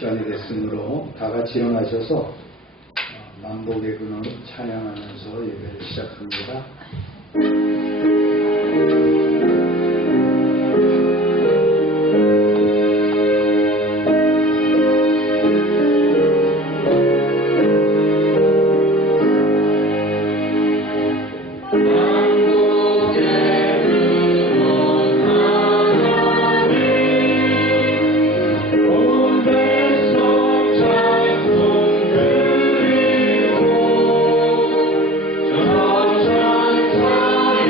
시간이 됐으므로 다 같이 일어나셔서 만복의 근원 찬양하면서 예배를 시작합니다. 저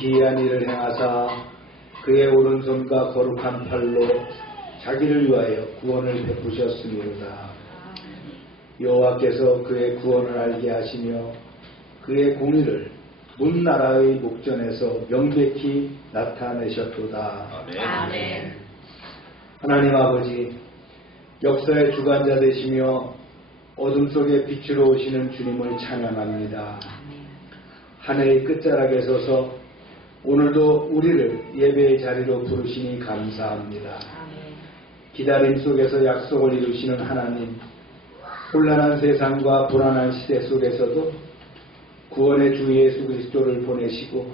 기이한 일을 행하사 그의 오른손과 거룩한 팔로 자기를 위하여 구원을 베푸셨으리로다. 여호와께서 그의 구원을 알게 하시며 그의 공의를 문 나라의 목전에서 명백히 나타내셨도다. 아멘. 하나님 아버지, 역사의 주관자 되시며 어둠 속에 빛으로 오시는 주님을 찬양합니다. 한 해의 끝자락에 서서 오늘도 우리를 예배의 자리로 부르시니 감사합니다. 기다림 속에서 약속을 이루시는 하나님, 혼란한 세상과 불안한 시대 속에서도 구원의 주 예수 그리스도를 보내시고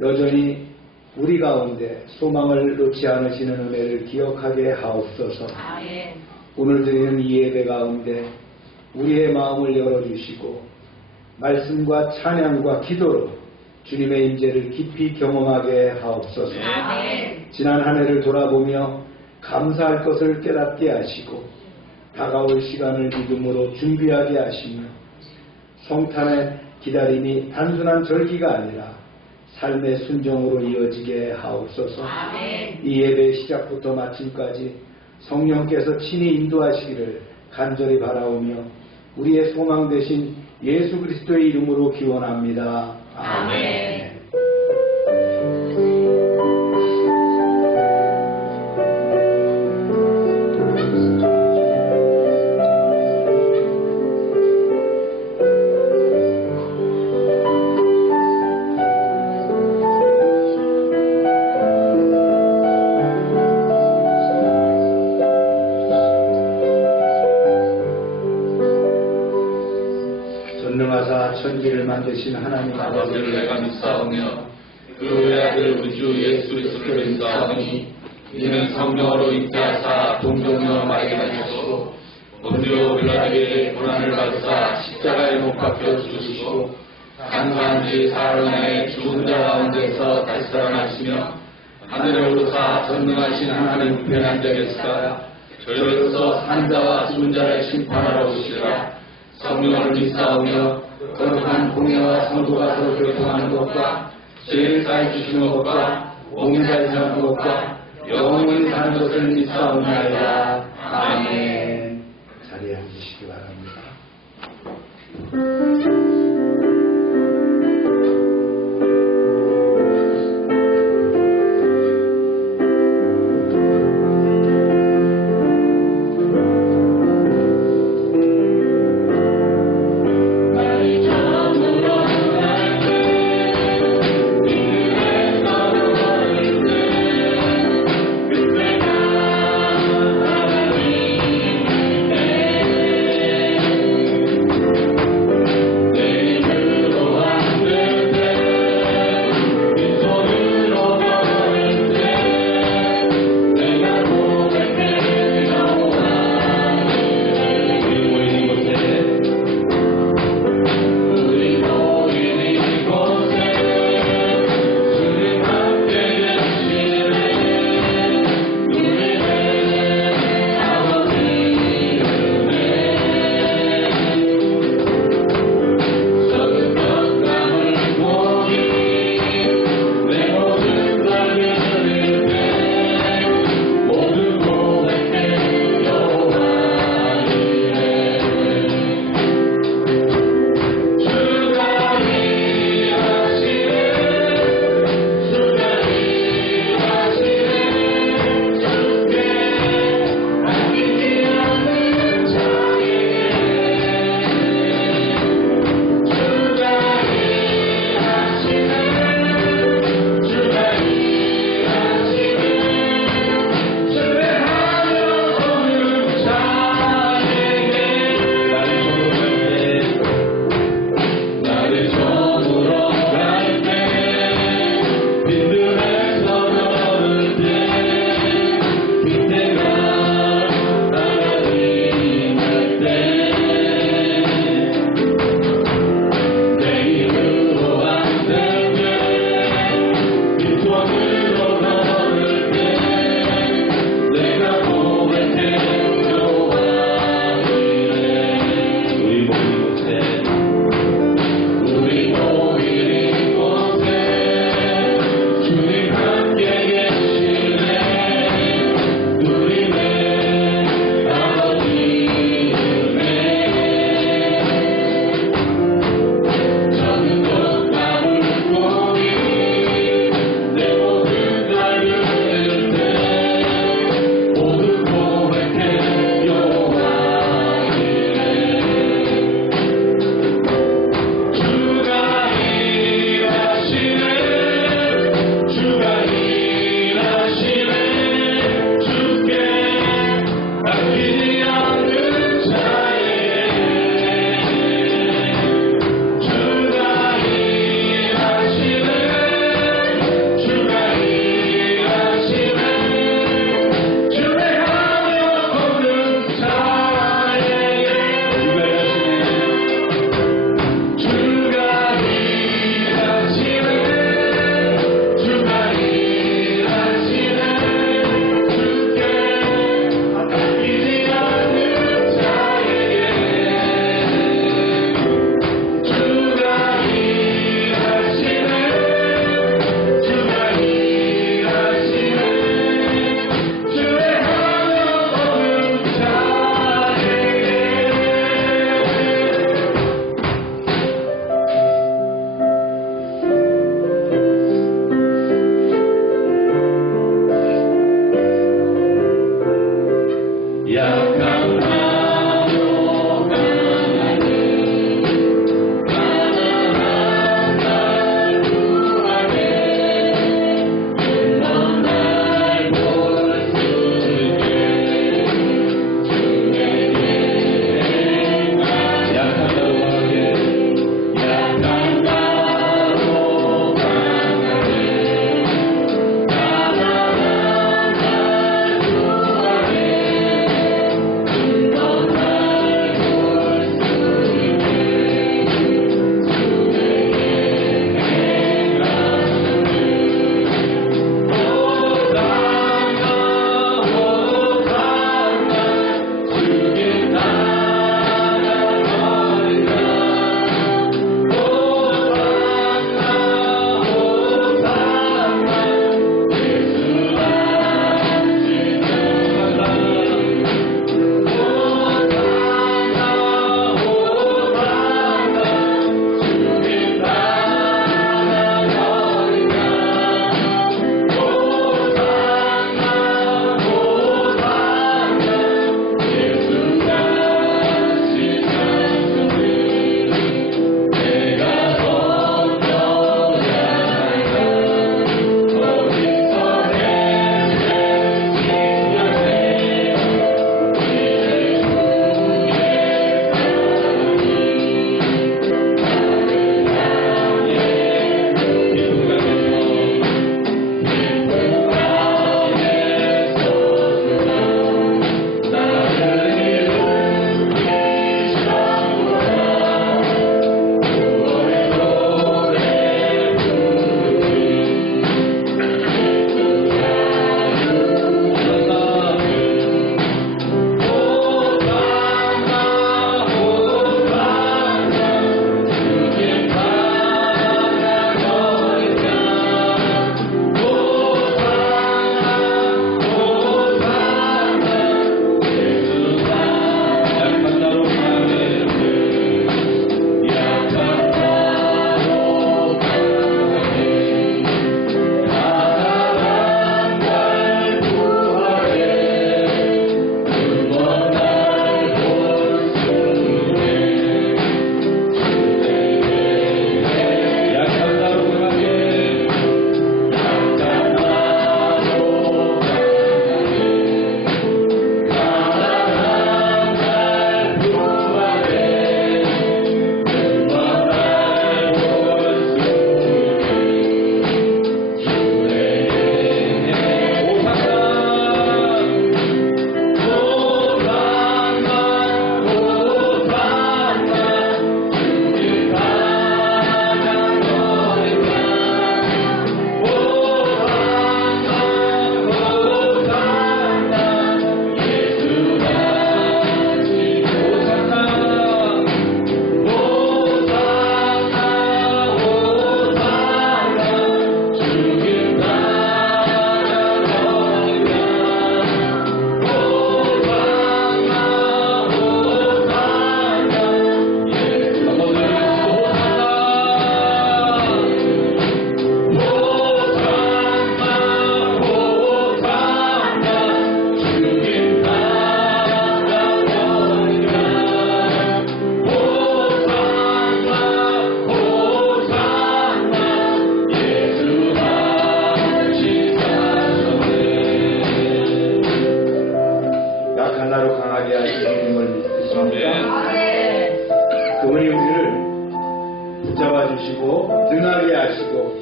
여전히 우리 가운데 소망을 놓지 않으시는 은혜를 기억하게 하옵소서. 오늘 드리는 이 예배 가운데 우리의 마음을 열어주시고 말씀과 찬양과 기도로 주님의 임재를 깊이 경험하게 하옵소서. 지난 한 해를 돌아보며 감사할 것을 깨닫게 하시고 다가올 시간을 믿음으로 준비하게 하시며 성탄의 기다림이 단순한 절기가 아니라 삶의 순종으로 이어지게 하옵소서. 이 예배 시작부터 마침까지 성령께서 친히 인도하시기를 간절히 바라오며 우리의 소망 되신 예수 그리스도의 이름으로 기원합니다. 아멘. 전능하사 천지를 만드신 하나님 아버지를 내가 믿사오며 그 외아들 우리 주 예수 그리스도를 믿사오니 이는 성령으로 잉태하사 동정녀 마리아를 하시고 본디오 빌라에게 고난을 받으사 십자가에 못 박혀 죽으시고 장사한 지 사흘 만에 죽은 자 가운데서 다시 살아나시며 하늘에 오르사 전능하신 하나님 우편에 앉아 계시다가 저희로서 산 자와 죽은 자를 심판하러 오시리라. 성령을 믿사오며 거룩한 공예와 성도가 서로 교통하는 것과 죄를 사해 주시는 것과 몸이 살리는 것과 영원히 사는 것을 믿사오나이다. 아멘. 자리에 앉으시기 바랍니다.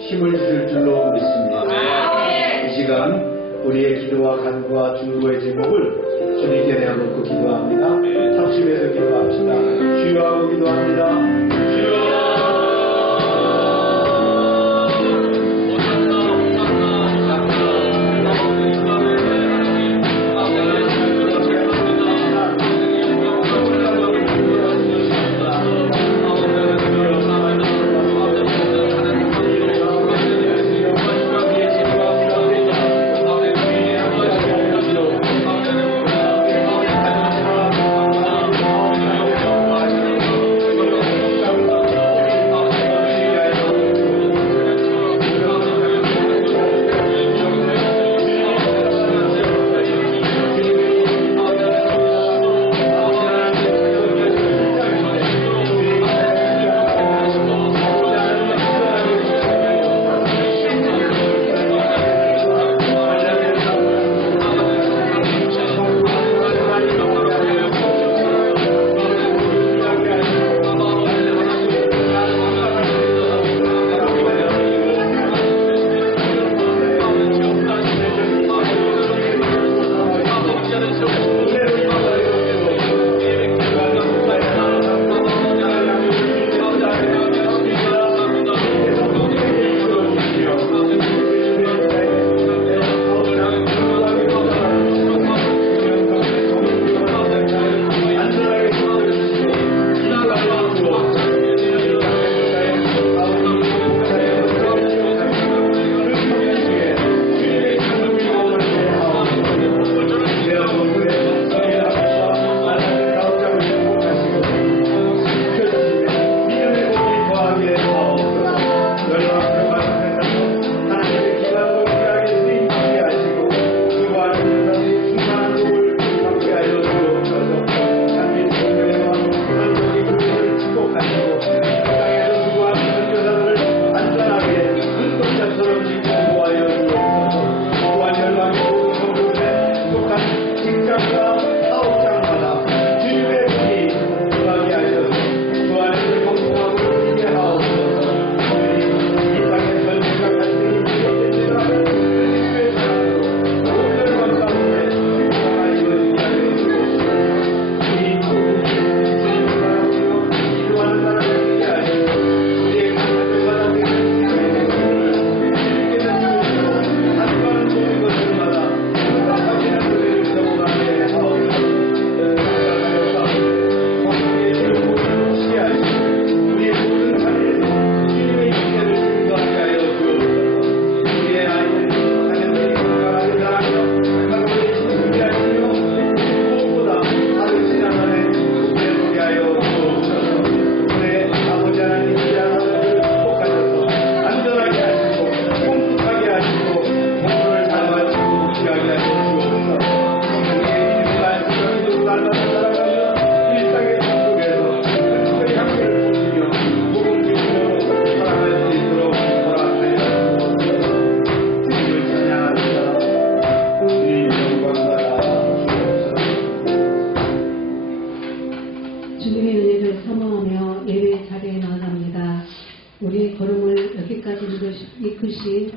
힘을 주실 줄로 믿습니다. 이 시간 우리의 기도와 간구와 중보의 제목을 주님께 내어놓고 기도합니다. 합심해서 기도합시다. 주여 하고 기도합니다. 이끄신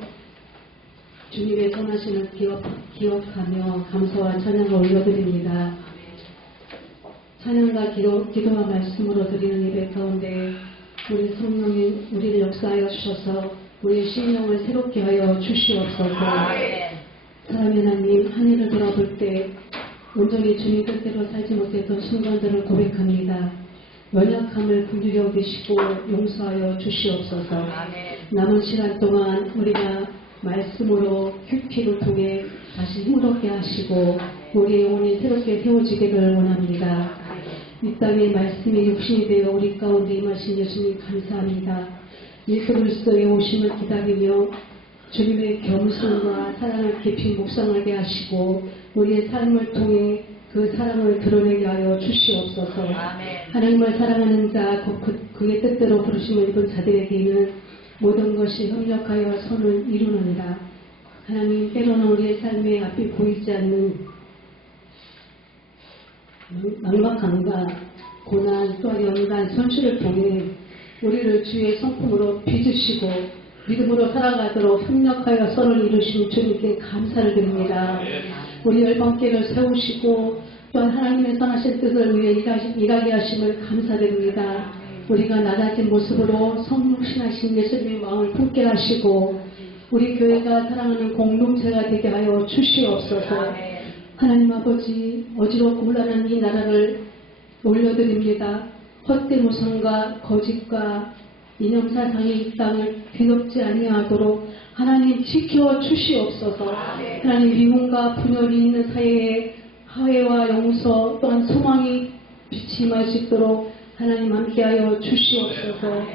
주님의 선하심을 기억하며 감사와 찬양을 올려드립니다. 찬양과 기도와 말씀으로 드리는 예배 가운데 우리 성령님 우리를 역사하여 주셔서 우리의 심령을 새롭게 하여 주시옵소서. 사람의 하나님, 한 해를 돌아볼 때 온전히 주님 뜻대로 살지 못했던 순간들을 고백합니다. 연약함을 긍휼히 여기시고 용서하여 주시옵소서. 남은 시간 동안 우리가 말씀으로 큐피를 통해 다시 힘롭게 하시고 우리의 영혼이 새롭게 세워지기를 원합니다. 이 땅의 말씀이 육신이 되어 우리 가운데 임하신 예수님 감사합니다. 예수 그리스도의 오심을 기다리며 주님의 겸손과 사랑을 깊이 묵상하게 하시고 우리의 삶을 통해 그 사랑을 드러내게 하여 주시옵소서. 하나님을 사랑하는 자, 그의 뜻대로 부르심을 입은 자들에게는 모든 것이 협력하여 선을 이루는다. 하나님, 때로는 우리의 삶에 앞이 보이지 않는 막막함과 고난, 또 연간 손실을 통해 우리를 주의 성품으로 빚으시고 믿음으로 살아가도록 협력하여 선을 이루신 주님께 감사를 드립니다. 우리 열방교회를 세우시고 또한 하나님의 선하신 뜻을 위해 일하게 하심을 감사드립니다. 우리가 낮아진 모습으로 성육신하신 예수님의 마음을 품게 하시고 우리 교회가 사랑하는 공동체가 되게 하여 주시옵소서. 하나님 아버지, 어지럽고 혼란한 이 나라를 올려드립니다. 헛된 우상과 거짓과 이념사상이 이 땅을 괴롭지 아니하도록 하나님 지켜 주시옵소서. 하나님 미움과 분열이 있는 사회에 화해와 용서 또한 소망이 빛이 임할 수 있도록 하나님 함께하여 주시옵소서.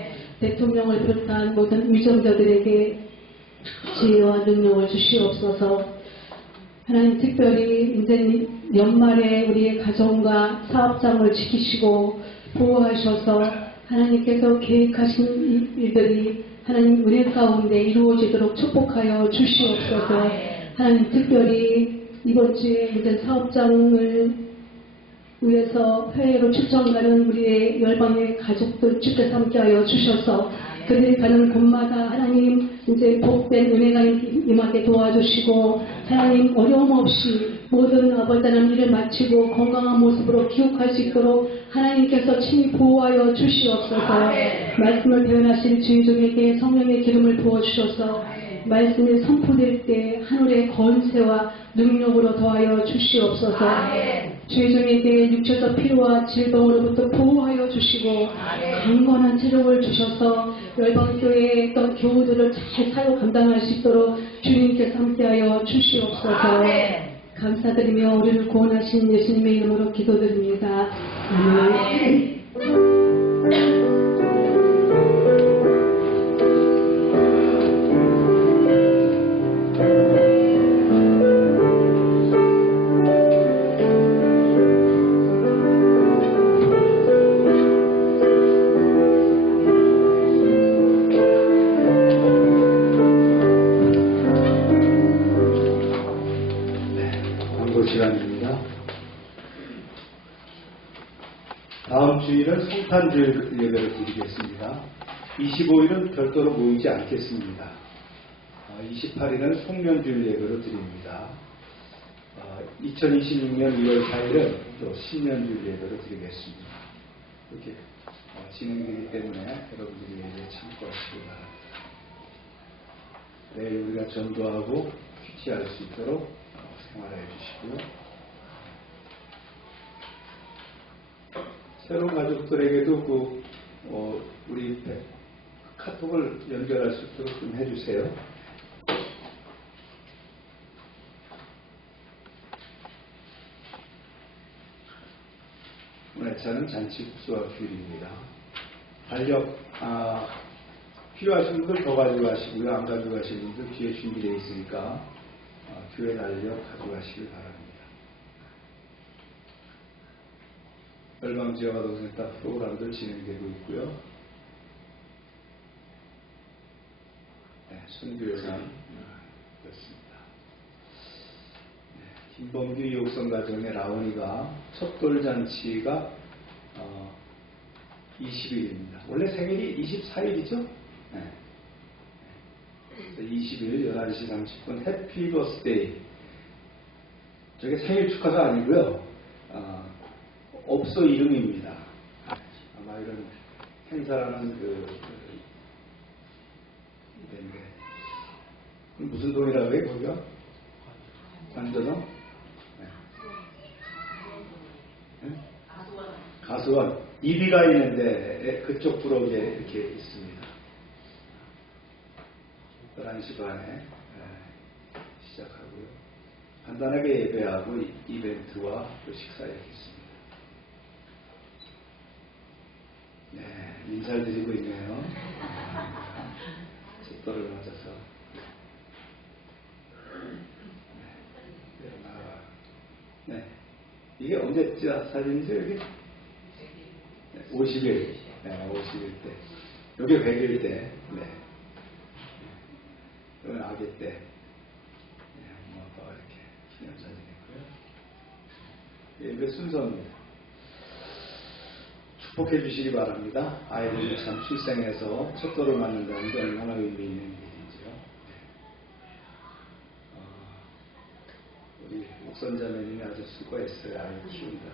대통령을 비롯한 모든 위정자들에게 지혜와 능력을 주시옵소서. 하나님 특별히 이제 연말에 우리의 가정과 사업장을 지키시고 보호하셔서 하나님께서 계획하신 일들이 하나님 은혜 가운데 이루어지도록 축복하여 주시옵소서. 하나님 특별히 이번 주에 이제 사업장을 위해서 해외로 출장 가는 우리의 열방의 가족들 주께서 함께하여 주셔서 그들이 가는 곳마다 하나님 이제 복된 은혜가 임하게 도와주시고 하나님 어려움 없이 모든 아버지 하나님 일을 마치고 건강한 모습으로 귀국할 수 있도록 하나님께서 친히 보호하여 주시옵소서. 말씀을 표현하신 주의종에게 성령의 기름을 부어주셔서 말씀이 선포될 때 하늘의 권세와 능력으로 더하여 주시옵소서. 주의종에게 육체적 피로와 질병으로부터 보호하여 주시고 강건한 체력을 주셔서 열방교회의 어떤 교우들을 잘 사역 감당할 수 있도록 주님께서 함께하여 주시옵소서. 감사드리며 우리를 구원하신 예수님의 이름으로 기도드립니다. 아멘. 시간입니다. 다음 주일은 성탄절 예배를 드리겠습니다. 25일은 별도로 모이지 않겠습니다. 28일은 송년주일 예배를 드립니다. 2026년 2월 4일은 또 신년주일 예배를 드리겠습니다. 이렇게 진행되기 때문에 여러분들이 예배에 참고하시기 바랍니다. 내일 우리가 전도하고 퀴치할 수 있도록 생활해 주시고요. 새로운 가족들에게도 우리 카톡을 연결할 수 있도록 좀 해주세요. 오늘 차는 잔치국수와 귤입니다. 달력 필요하신 분들 더 가져가시고요. 안 가져가시는 분들 뒤에 준비되어 있으니까 교회 달력 가져가시길 바랍니다. 열방지역아동센터 프로그램들 진행되고 있고요. 네, 선교 예산 그렇습니다. 네, 김범규 이옥성 가정의 라온이가 첫 돌잔치가 20일입니다. 원래 생일이 24일이죠? 네. 20일 11시 30분 해피 버스데이. 저게 생일 축하가 아니고요. 업소 이름입니다. 아마 이런 행사라는 이건데 무슨 동이라고 해요? 거기가? 관전어? 네. 네? 가수원. 이비가 있는데 그쪽 부록에 이렇게 있습니다. 11시 반에 시작하고요. 간단하게 예배하고 이벤트와 또 식사하겠습니다. 네, 인사를 드리고 있네요. 숫돌을 맞아서. 네. 이게 언제 찍은 사진이죠, 여기? 네, 50일. 네, 50일 때. 여기 100일 때. 네. 이건 아기 때. 네, 엄마, 아빠가 이렇게 기념사진 했고요. 예배 순서입니다. 축복해 주시기 바랍니다. 아이들이 참 출생해서 첫 돌을 맞는다는 게 얼마나 의미 있는 일인지요. 우리 목선자매님이 아주 수고했어요. 아이를 키운다.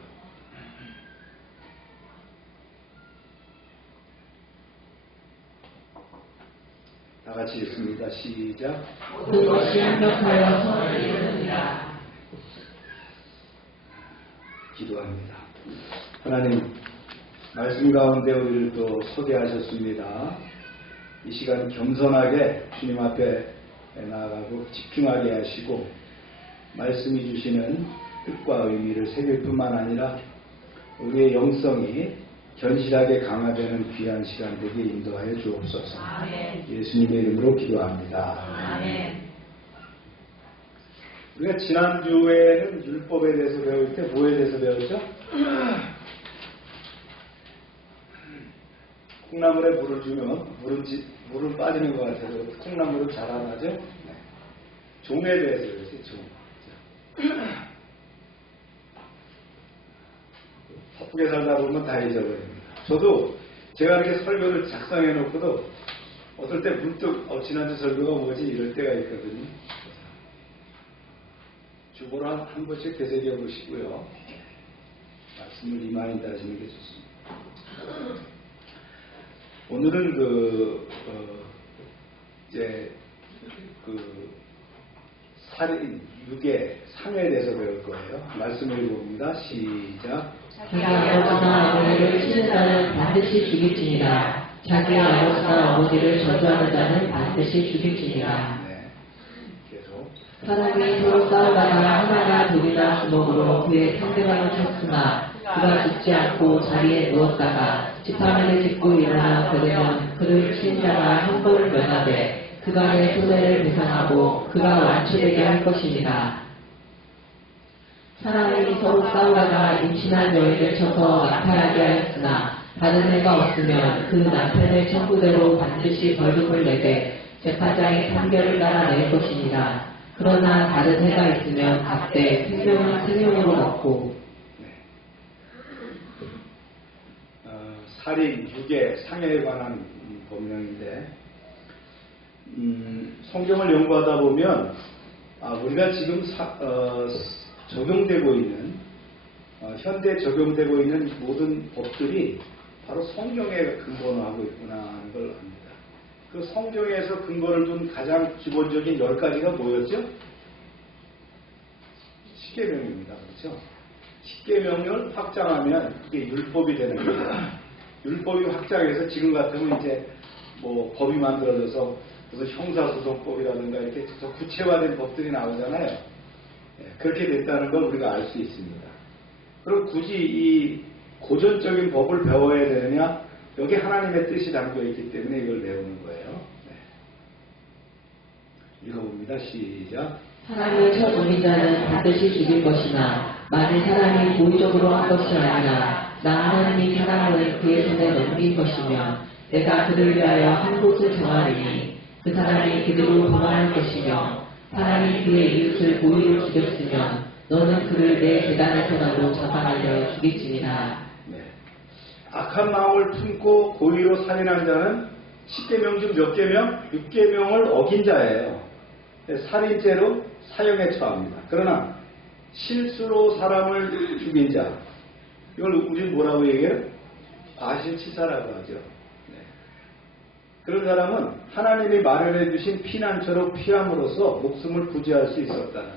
다 같이 읽습니다. 시작. 모든 것이 합력하여 선을 이루느니라. 기도합니다. 하나님, 말씀 가운데 우리를 또 서게 하셨습니다. 이 시간 겸손하게 주님 앞에 나아가고 집중하게 하시고 말씀이 주시는 뜻과 의미를 새길 뿐만 아니라 우리의 영성이 견실하게 강화되는 귀한 시간 되게 인도하여 주옵소서. 아멘. 예수님의 이름으로 기도합니다. 아멘. 우리가 지난주에는 율법에 대해서 배울 때 뭐에 대해서 배웠죠? 콩나물에 물을 주면 물은 빠지는 것 같아서 콩나물은 자라나죠? 네. 종에 대해서 배웠어요. 종. 바쁘게 살다 보면 다 잊어버립니다. 저도 제가 이렇게 설교를 작성해 놓고도 어떨 때 문득 지난주 설교가 뭐지 이럴 때가 있거든요. 주보로 한 번씩 되새겨 보시고요. 말씀을 리마인드 하시는 게 좋습니다. 오늘은 살인, 유괴, 상해에 대해서 배울 거예요. 말씀을 읽어봅니다. 시작. 자기 아버지나 어머니를 치는 자는 반드시 죽일지니라. 자기 아버지나 어머니를 저주하는 자는 반드시 죽일지니라. 네. 계속. 사람이 서로 싸우다가 하나가 돌이나 주먹으로 그의 상대방을 쳤으나 그가 죽지 않고 자리에 누웠다가 지팡이를 짚고 일어나 걸으면 그를 친 자가 형벌을 면하되 그가 내 손해를 배상하고 그가 완치되게 할 것이니라. 사람이 서로 싸우다가 임신한 여인을 쳐서 낙태하게 하였으나 다른 해가 없으면 그 남편의 청구대로 반드시 벌금을 내되 재판장이 판결을 따라 낼 것이니라. 그러나 다른 해가 있으면 각대 생명은 생명으로 먹고. 살인, 유괴, 상해에 관한 법령인데 성경을 연구하다 보면 우리가 지금 적용되고 있는 현대 적용되고 있는 모든 법들이 바로 성경에 근거를 하고 있구나 하는 걸 압니다. 그 성경에서 근거를 둔 가장 기본적인 10가지가 뭐였죠? 십계명입니다. 그렇죠? 십계명을 확장하면 그게 율법이 되는 거예요. 율법이 확장해서 지금 같으면 이제 뭐 법이 만들어져서 무슨 형사소송법이라든가 이렇게 더 구체화된 법들이 나오잖아요. 그렇게 됐다는 걸 우리가 알 수 있습니다. 그럼 굳이 이 고전적인 법을 배워야 되느냐? 여기 하나님의 뜻이 담겨 있기 때문에 이걸 배우는 거예요. 네. 읽어봅니다. 시작. 사람을 쳐 죽인 자는 반드시 죽일 것이나 만일 사람이 고의적으로 한 것이 아니라 나 하나님이 사람을 그의 손에 넘긴 것이며 내가 그를 위하여 한 곳을 정하리니 그 사람이 그대로 도망할 것이며 사람이 그의 이웃을 고의로 죽였으면 너는 그를 내 재단에서라도 잡아내려 죽일지니라. 네. 악한 마음을 품고 고의로 살인한 자는 10계명 중 몇 계명? 6계명을 어긴 자예요. 살인죄로 사형에 처합니다. 그러나 실수로 사람을 죽인 자, 이걸 우리는 뭐라고 얘기해요? 과실치사라고 하죠. 네. 그런 사람은 하나님이 마련해 주신 피난처로 피함으로써 목숨을 구제할 수 있었다는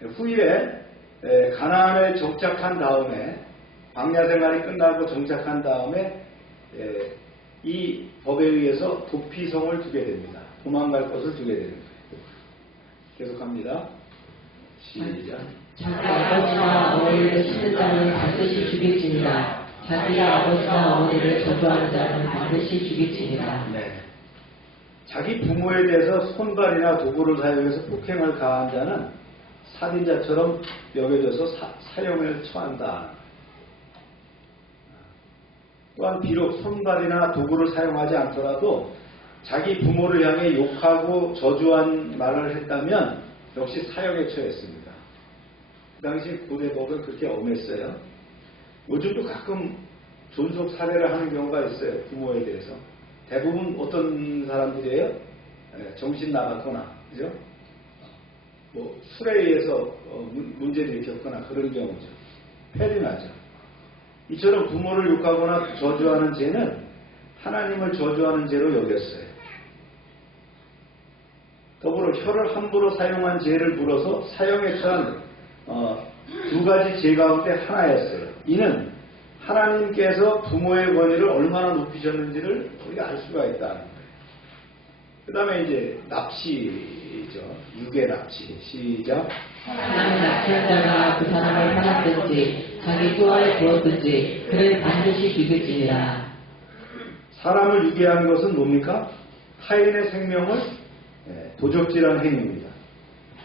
거예요. 후에 가나안에 정착한 다음에 광야 생활이 끝나고 정착한 다음에 이 법에 의해서 도피성을 두게 됩니다. 도망갈 곳을 두게 됩니다. 계속합니다. 시작. 자기 아버지나 어머니를 치는 자는 반드시 죽일지니라. 자기 아버지나 어머니를 저주하는 자는 반드시 죽일지니라. 네. 자기 부모에 대해서 손발이나 도구를 사용해서 폭행을 가한 자는 살인자처럼 여겨져서 사형을 처한다. 또한 비록 손발이나 도구를 사용하지 않더라도 자기 부모를 향해 욕하고 저주한 말을 했다면 역시 사형에 처했습니다. 그 당시 고대법은 그렇게 엄했어요. 요즘도 가끔 존속 살해를 하는 경우가 있어요. 부모에 대해서. 대부분 어떤 사람들이에요? 정신 나갔거나, 그죠? 뭐 술에 의해서 문제를 일으켰거나 그런 경우죠. 폐륜하죠. 이처럼 부모를 욕하거나 저주하는 죄는 하나님을 저주하는 죄로 여겼어요. 더불어 혀를 함부로 사용한 죄를 물어서 사형에 처한 두 가지 죄 가운데 하나였어요. 이는 하나님께서 부모의 권위를 얼마나 높이셨는지를 우리가 알 수가 있다는 거예요. 그 다음에 이제 납치죠. 유괴 납치. 시작. 하나님 납치한 자가 그 사람을 팔았든지 자기 소화에 부었든지 그를 반드시 죽일지니라. 사람을 유괴한 것은 뭡니까? 타인의 생명을 도적질한 행위입니다.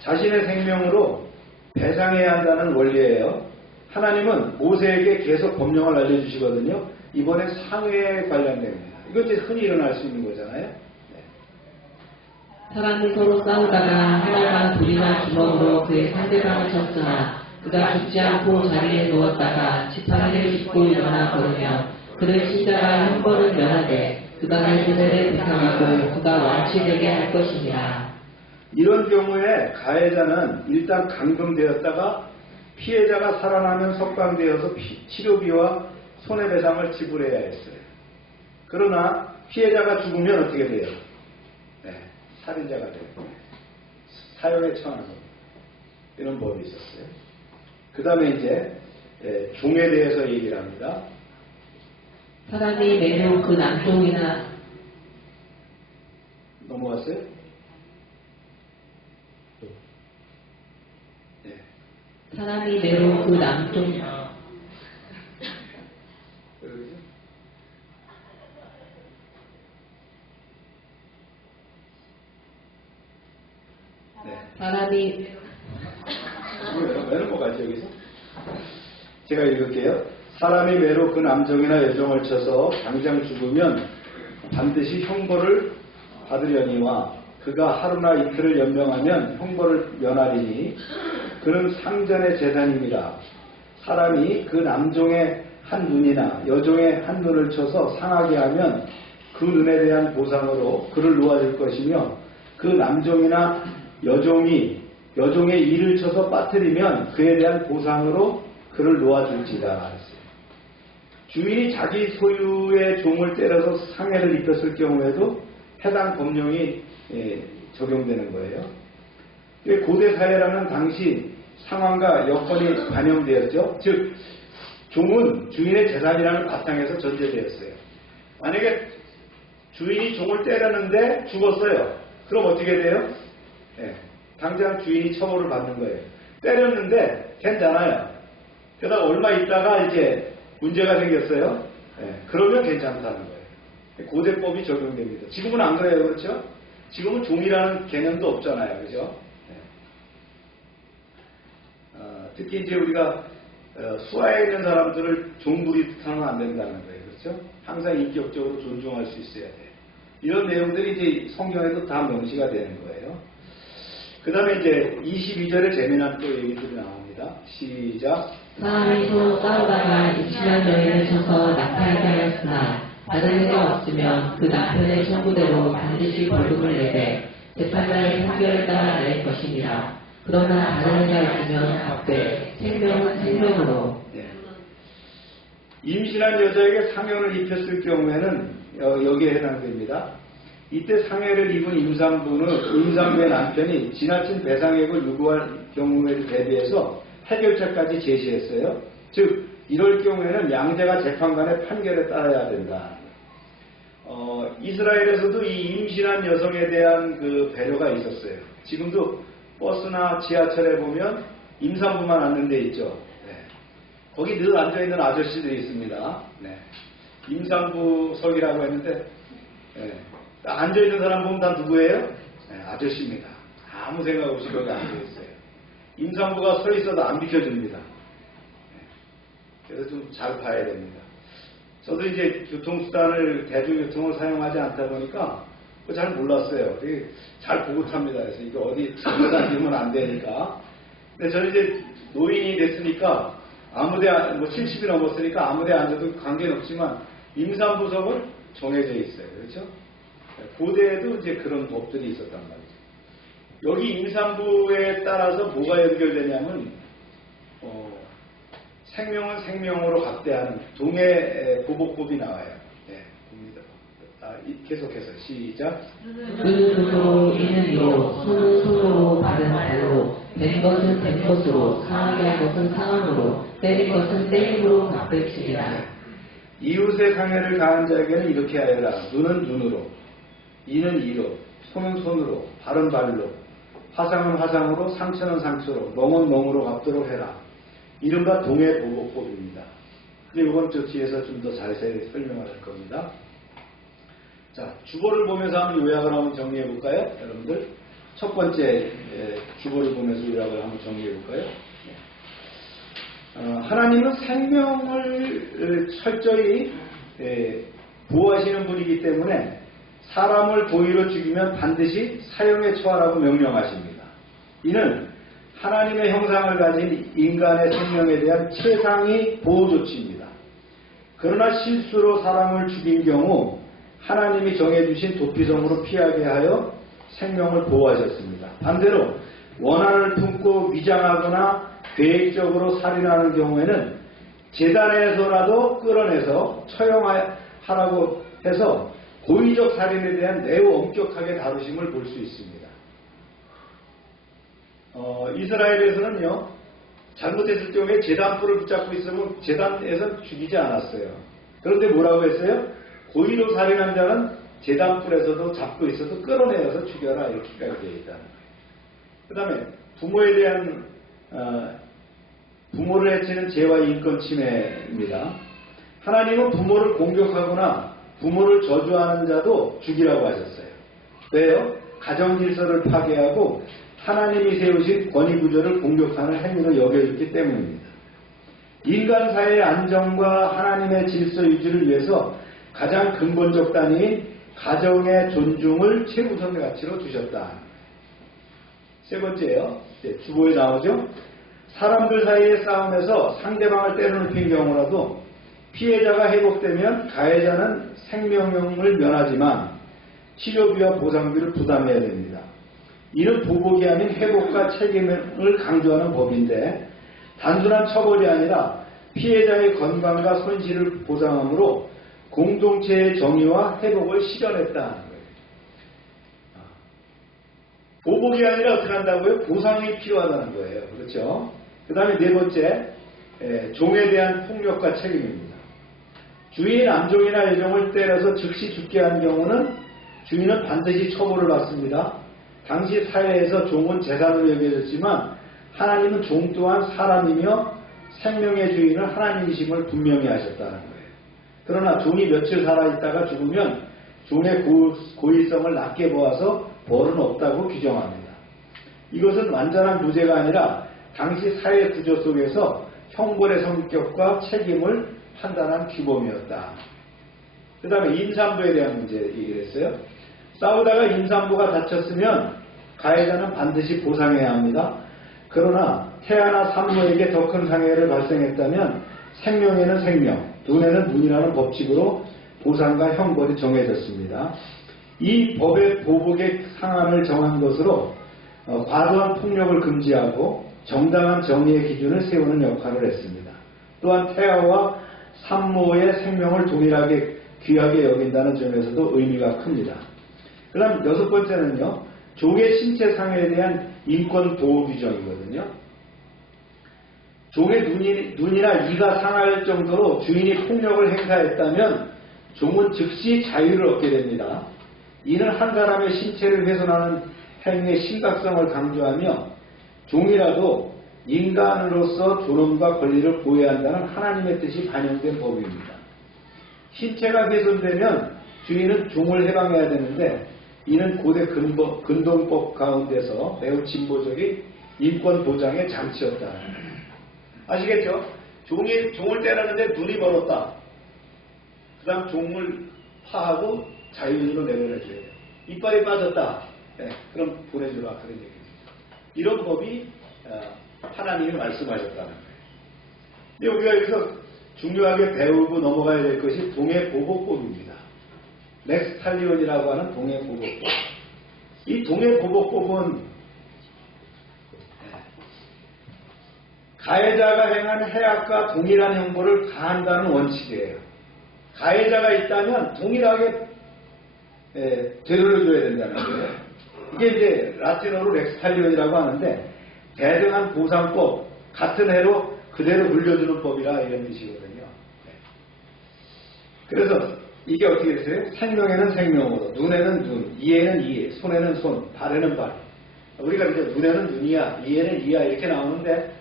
자신의 생명으로 배상해야 한다는 원리예요. 하나님은 모세에게 계속 법령을 알려주시거든요. 이번에 상해에 관련됩니다. 이거 이제 흔히 일어날 수 있는 거잖아요. 사람이 서로 싸우다가 하나가 돌이나 주먹으로 그의 상대방을 쳤으나 그가 죽지 않고 자리에 누웠다가 지팡이를 짚고 일어나 걸으며 그를 신자가 형벌을 면하되 그가 그 은혜를 배상하고 그가 완치되게 할 것이니라. 이런 경우에 가해자는 일단 감금되었다가 피해자가 살아나면 석방되어서 치료비와 손해배상을 지불해야 했어요. 그러나 피해자가 죽으면 어떻게 돼요? 살인자가 되고 사형에 처하는 겁니다. 이런 법이 있었어요. 그 다음에 이제 종에 대해서 얘기를 합니다. 사람이 매우 그 남종이나 넘어갔어요? 사람이 매우 그 남종 사람이 왜 넘어가죠 여기서? 제가 읽을게요. 사람이 매로 그 남종이나 여종을 쳐서 당장 죽으면 반드시 형벌을 받으려니와 그가 하루나 이틀을 연명하면 형벌을 면하리니 그는 상전의 재산입니다. 사람이 그 남종의 한 눈이나 여종의 한 눈을 쳐서 상하게 하면 그 눈에 대한 보상으로 그를 놓아줄 것이며 그 남종이나 여종의 이를 쳐서 빠뜨리면 그에 대한 보상으로 그를 놓아줄지다. 주인이 자기 소유의 종을 때려서 상해를 입혔을 경우에도 해당 법령이 적용되는 거예요. 고대 사회라는 당시 상황과 여건이 반영되었죠. 즉 종은 주인의 재산이라는 바탕에서 전제되었어요. 만약에 주인이 종을 때렸는데 죽었어요. 그럼 어떻게 돼요? 당장 주인이 처벌을 받는 거예요. 때렸는데 괜찮아요. 그러다가 얼마 있다가 이제 문제가 생겼어요. 그러면 괜찮다는 거예요. 고대법이 적용됩니다. 지금은 안 그래요. 그렇죠? 지금은 종이라는 개념도 없잖아요. 그죠? 특히 이제 우리가 수하에 있는 사람들을 종부리하면 안 된다는 거예요. 그렇죠? 항상 인격적으로 존중할 수 있어야 돼요. 이런 내용들이 이제 성경에도 다 명시가 되는 거예요. 그 다음에 이제 22절에 재미난 또 얘기들이 나옵니다. 시작. 사람이 서로 싸우다가 임신한 여인을 쳐서 낙타하게 하였으나 다른 해가 없으면 그 남편의 청구대로 반드시 벌금을 내되 재판장의 판결에 따라 낼 것이니라. 그러나 다른 해가 있으면 각대 생명은 생명으로. 임신한 여자에게 상해를 입혔을 경우에는 여기에 해당됩니다. 이때 상해를 입은 임산부의 남편이 지나친 배상액을 요구할 경우에 대비해서 해결책까지 제시했어요. 즉 이럴 경우에는 양자가 재판관의 판결에 따라야 된다. 이스라엘에서도 이 임신한 여성에 대한 그 배려가 있었어요. 지금도 버스나 지하철에 보면 임산부만 앉는 데 있죠. 거기 늘 앉아있는 아저씨들이 있습니다. 임산부석이라고 했는데 앉아있는 사람 보면 다 누구예요? 아저씨입니다. 아무 생각 없이 거기 앉아있어요. 임산부가 서 있어도 안 비켜줍니다. 그래서 좀 잘 봐야 됩니다. 저도 이제 대중교통을 사용하지 않다 보니까 잘 몰랐어요. 되게 잘 보고 탑니다. 그래서 이거 어디 잘못 앉으면 안 되니까. 근데 저는 이제 노인이 됐으니까 아무데 뭐 70이 넘었으니까 아무데 앉아도 관계는 없지만 임산부석은 정해져 있어요. 그렇죠? 고대에도 이제 그런 법들이 있었단 말이죠. 여기 임산부에 따라서 뭐가 연결되냐면 생명은 생명으로 확대하는 동해 보복법이 나와요. 네, 봅니다. 계속해서 시작. 눈은 눈으로, 이는 이로, 손은 손으로, 발은 발로, 된 것은 된 것으로, 상하게 할 것은 상함으로, 때릴 것은 때림으로 갚을지리라. 이웃의 상해를 가한 자에게는 이렇게 하여라. 눈은 눈으로, 이는 이로, 손은 손으로, 발은 발로, 화상은 화상으로, 상처는 상처로, 멍은 멍으로 갚도록 해라. 이른바 동해보복법입니다. 근데 이건 저 뒤에서 좀 더 자세히 설명을 할 겁니다. 자, 주보를 보면서 한번 요약을 한번 정리해 볼까요? 여러분들. 첫 번째 주보를 보면서 요약을 한번 정리해 볼까요? 하나님은 생명을 철저히 보호하시는 분이기 때문에 사람을 고의로 죽이면 반드시 사형에 처하라고 명령하십니다. 이는 하나님의 형상을 가진 인간의 생명에 대한 최상위 보호 조치입니다. 그러나 실수로 사람을 죽인 경우 하나님이 정해주신 도피성으로 피하게 하여 생명을 보호하셨습니다. 반대로 원한을 품고 위장하거나 계획적으로 살인하는 경우에는 재단에서라도 끌어내서 처형하라고 해서 고의적 살인에 대한 매우 엄격하게 다루심을 볼 수 있습니다. 이스라엘에서는요, 잘못했을 경우에 제단불을 붙잡고 있으면 제단에서 죽이지 않았어요. 그런데 뭐라고 했어요? 고의로 살인한 자는 제단불에서도 잡고 있어도 끌어내어서 죽여라, 이렇게까지 되어 있다. 그 다음에 부모에 대한 부모를 해치는 죄와 인권 침해입니다. 하나님은 부모를 공격하거나 부모를 저주하는 자도 죽이라고 하셨어요. 왜요? 가정 질서를 파괴하고 하나님이 세우신 권위 구조를 공격하는 행위로 여겨졌기 때문입니다. 인간 사회의 안정과 하나님의 질서 유지를 위해서 가장 근본적 단위인 가정의 존중을 최우선의 가치로 두셨다. 세 번째요. 주보에 나오죠. 사람들 사이의 싸움에서 상대방을 때려눕힌 경우라도 피해자가 회복되면 가해자는 생명을 면하지만 치료비와 보상비를 부담해야 됩니다. 이는 보복이 아닌 회복과 책임을 강조하는 법인데 단순한 처벌이 아니라 피해자의 건강과 손실을 보상함으로 공동체의 정의와 회복을 실현했다는 거예요. 보복이 아니라 어떻게 한다고요? 보상이 필요하다는 거예요. 그렇죠? 그 다음에 네 번째, 종에 대한 폭력과 책임입니다. 주인 암종이나 애종을 때려서 즉시 죽게 한 경우는 주인은 반드시 처벌을 받습니다. 당시 사회에서 종은 재산으로 여겨졌지만 하나님은 종 또한 사람이며 생명의 주인은 하나님이심을 분명히 하셨다는 거예요. 그러나 종이 며칠 살아있다가 죽으면 종의 고의성을 낮게 보아서 벌은 없다고 규정합니다. 이것은 완전한 무죄가 아니라 당시 사회 구조 속에서 형벌의 성격과 책임을 판단한 규범이었다. 그 다음에 임산부에 대한 문제 얘기를 했어요. 싸우다가 임산부가 다쳤으면 가해자는 반드시 보상해야 합니다. 그러나 태아나 산모에게 더 큰 상해를 발생했다면 생명에는 생명, 눈에는 눈이라는 법칙으로 보상과 형벌이 정해졌습니다. 이 법의 보복의 상한을 정한 것으로 과도한 폭력을 금지하고 정당한 정의의 기준을 세우는 역할을 했습니다. 또한 태아와 산모의 생명을 동일하게 귀하게 여긴다는 점에서도 의미가 큽니다. 그 다음 여섯 번째는요, 종의 신체 상해에 대한 인권 보호 규정이거든요. 종의 눈이나 이가 상할 정도로 주인이 폭력을 행사했다면 종은 즉시 자유를 얻게 됩니다. 이는 한 사람의 신체를 훼손하는 행위의 심각성을 강조하며 종이라도 인간으로서 존엄과 권리를 보호해야 한다는 하나님의 뜻이 반영된 법입니다. 신체가 훼손되면 주인은 종을 해방해야 되는데 이는 고대 근동법 가운데서 매우 진보적인 인권 보장의 장치였다. 아시겠죠? 종을 때렸는데 눈이 멀었다. 그 다음 종을 파하고 자유인으로 내보내줘야 돼요. 이빨이 빠졌다. 네, 그럼 보내주라. 그런 얘기입니다. 이런 법이 하나님이 말씀하셨다는 거예요. 근데 우리가 여기서 중요하게 배우고 넘어가야 될 것이 동해보복법입니다. 렉스탈리온이라고 하는 동해보복법. 이 동해보복법은 가해자가 행한 해악과 동일한 형벌을 가한다는 원칙이에요. 가해자가 있다면 동일하게 되돌려 줘야 된다는 거예요. 이게 이제 라틴어로 렉스탈리온이라고 하는데 대등한 보상법, 같은 해로 그대로 물려주는 법이라 이런 뜻이거든요. 그래서 이게 어떻게 됐어요? 생명에는 생명으로, 눈에는 눈, 이에는 이에, 손에는 손, 발에는 발. 우리가 이제 눈에는 눈이야, 이에는 이야 이렇게 나오는데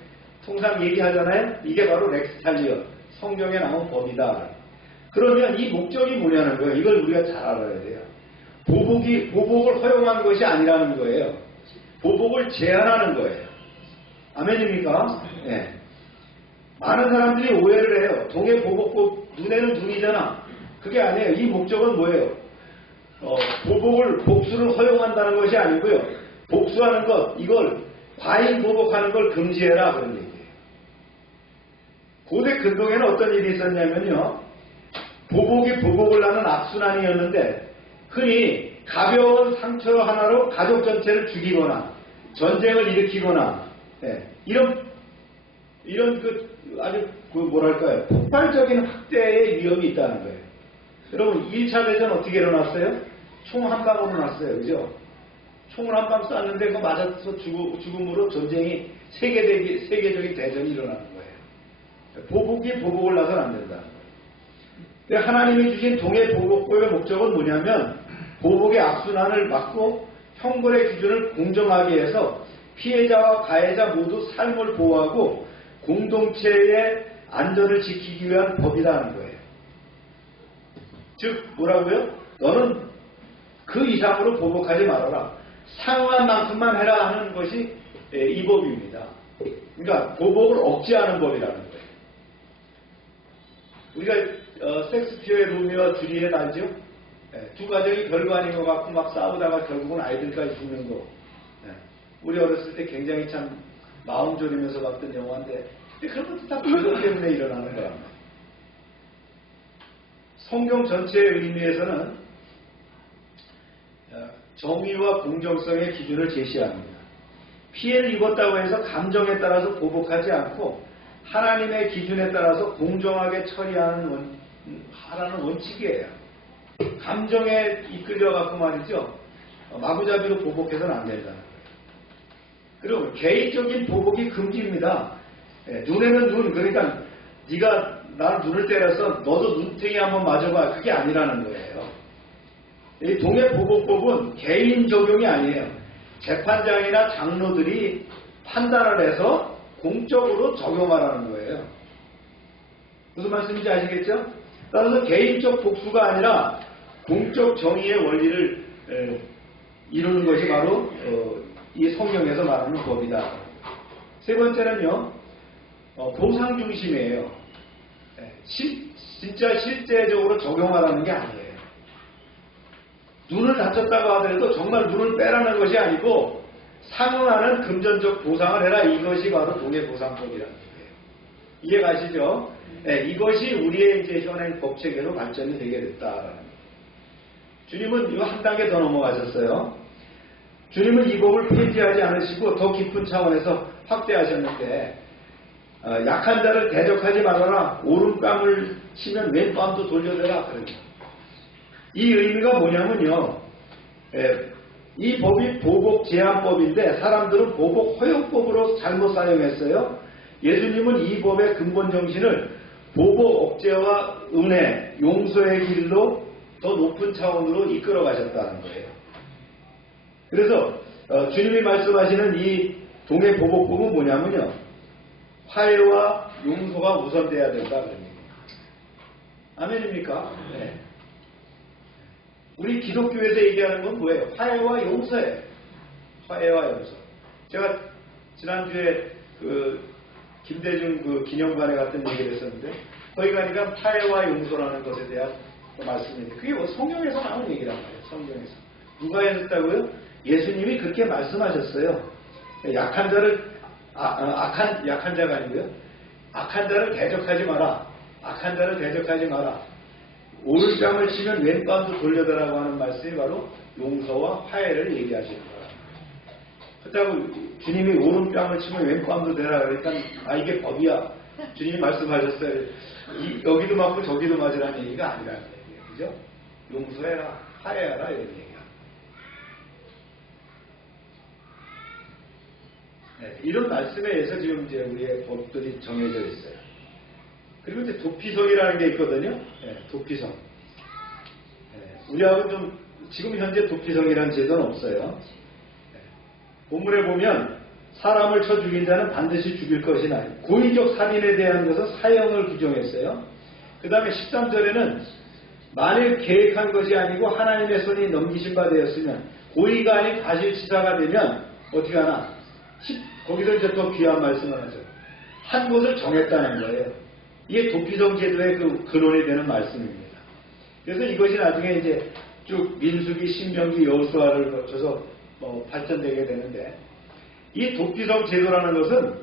통상 얘기하잖아요. 이게 바로 렉스탈리온, 성경에 나온 법이다. 그러면 이 목적이 뭐냐는 거예요. 이걸 우리가 잘 알아야 돼요. 보복을 허용하는 것이 아니라는 거예요. 보복을 제한하는 거예요. 아멘입니까? 네. 많은 사람들이 오해를 해요. 동해보복법, 눈에는 눈이잖아. 그게 아니에요. 이 목적은 뭐예요? 복수를 허용한다는 것이 아니고요. 복수하는 것, 이걸 과잉 보복하는 걸 금지해라 그런 얘기예요. 고대 근동에는 어떤 일이 있었냐면요. 보복이 보복을 하는 악순환이었는데 흔히 가벼운 상처 하나로 가족 전체를 죽이거나 전쟁을 일으키거나 이런 아주 뭐랄까요, 폭발적인 학대의 위험이 있다는 거예요. 여러분 2차 대전 어떻게 일어났어요? 총 한 방으로 났어요. 그죠? 총을 한 방 쐈는데 그거 맞아서 죽음으로 전쟁이 세계적인 대전이 일어나는 거예요. 보복이 보복을 나서는 안 된다는 거예요. 하나님이 주신 동해보복법의 목적은 뭐냐면 보복의 악순환을 막고 형벌의 기준을 공정하게 해서 피해자와 가해자 모두 삶을 보호하고 공동체의 안전을 지키기 위한 법이라는 거예요. 즉 뭐라고요? 너는 그 이상으로 보복하지 말아라. 상응한 만큼만 해라 하는 것이 이 법입니다. 그러니까 보복을 억제하는 법이라는 거예요. 우리가 섹스피어의 로미오와 줄리엣 알죠? 두 가정이 별거 아닌 것 같고 막 싸우다가 결국은 아이들까지 죽는 거. 우리 어렸을 때 굉장히 참 마음 졸이면서 봤던 영화인데 그런 것도 다 그것 때문에 일어나는 거야. 성경 전체의 의미에서는 정의와 공정성의 기준을 제시합니다. 피해를 입었다고 해서 감정에 따라서 보복하지 않고 하나님의 기준에 따라서 공정하게 처리하는 하라는 원칙이에요. 감정에 이끌려갖고 말이죠. 마구잡이로 보복해서는 안 된다는 거예요. 그리고 개인적인 보복이 금지입니다. 눈에는 눈, 그러니까 네가 나를 눈을 때려서 너도 눈탱이 한번 맞아봐. 그게 아니라는 거예요. 이 동해보복법은 개인 적용이 아니에요. 재판장이나 장로들이 판단을 해서 공적으로 적용하라는 거예요. 무슨 말씀인지 아시겠죠? 따라서 개인적 복수가 아니라 공적 정의의 원리를 이루는 것이 바로 이 성경에서 말하는 법이다. 세 번째는요, 보상 중심이에요. 진짜 실제적으로 적용하라는 게 아니에요. 눈을 다쳤다고 하더라도 정말 눈을 빼라는 것이 아니고 상응하는 금전적 보상을 해라. 이것이 바로 동해보상법이라는 거예요. 이해가시죠? 이것이 우리의 이제 현행 법체계로 발전이 되게 됐다라는 거예요. 주님은 이거 한 단계 더 넘어가셨어요. 주님은 이 법을 폐지하지 않으시고 더 깊은 차원에서 확대하셨는데 약한 자를 대적하지 말아라. 오른뺨을 치면 왼뺨도 돌려대라. 그러죠. 이 의미가 뭐냐면요. 이 법이 보복 제한법인데 사람들은 보복 허용법으로 잘못 사용했어요. 예수님은 이 법의 근본 정신을 보복 억제와 은혜, 용서의 길로 더 높은 차원으로 이끌어 가셨다는 거예요. 그래서 주님이 말씀하시는 이 동해보복법은 뭐냐면요. 화해와 용서가 우선돼야 된다. 그런 얘기예요. 아멘입니까? 네. 우리 기독교에서 얘기하는 건 뭐예요? 화해와 용서예요. 화해와 용서. 제가 지난주에 김대중 기념관에 갔던 얘기를 했었는데 거기 가니까 화해와 용서라는 것에 대한 말씀인데 그게 성경에서 나온 얘기란 말이에요. 성경에서. 누가 해줬다고요? 예수님이 그렇게 말씀하셨어요. 약한 자를 약한 자가 아니고요. 악한 자를 대적하지 마라. 악한 자를 대적하지 마라. 오른뺨을 치면 왼뺨도 돌려달라고 하는 말씀이 바로 용서와 화해를 얘기하시는 거예요. 그렇다고 주님이 오른뺨을 치면 왼뺨도 되라 그러니까 이게 법이야. 주님이 말씀하셨어요. 여기도 맞고 저기도 맞으라는 얘기가 아니라는 얘기예요. 그죠? 용서해라, 화해하라 이런 얘기야. 네, 이런 말씀에 의해서 지금 이제 우리의 법들이 정해져 있어요. 그리고 이제 도피성이라는 게 있거든요. 네, 도피성. 네, 우리하고 좀 지금 현재 도피성이라는 제도는 없어요. 네, 본문에 보면 사람을 쳐 죽인 자는 반드시 죽일 것이나 고의적 살인에 대한 것은 사형을 규정했어요. 그 다음에 13절에는 만일 계획한 것이 아니고 하나님의 손이 넘기신 바 되었으면 고의가 아닌 과실치사가 되면 어떻게 하나? 거기서 이제 더 귀한 말씀을 하죠. 한 곳을 정했다는 거예요. 이게 도피성 제도의 그 근원이 되는 말씀입니다. 그래서 이것이 나중에 이제 쭉 민수기, 신명기, 여호수아를 거쳐서 발전되게 되는데 이 도피성 제도라는 것은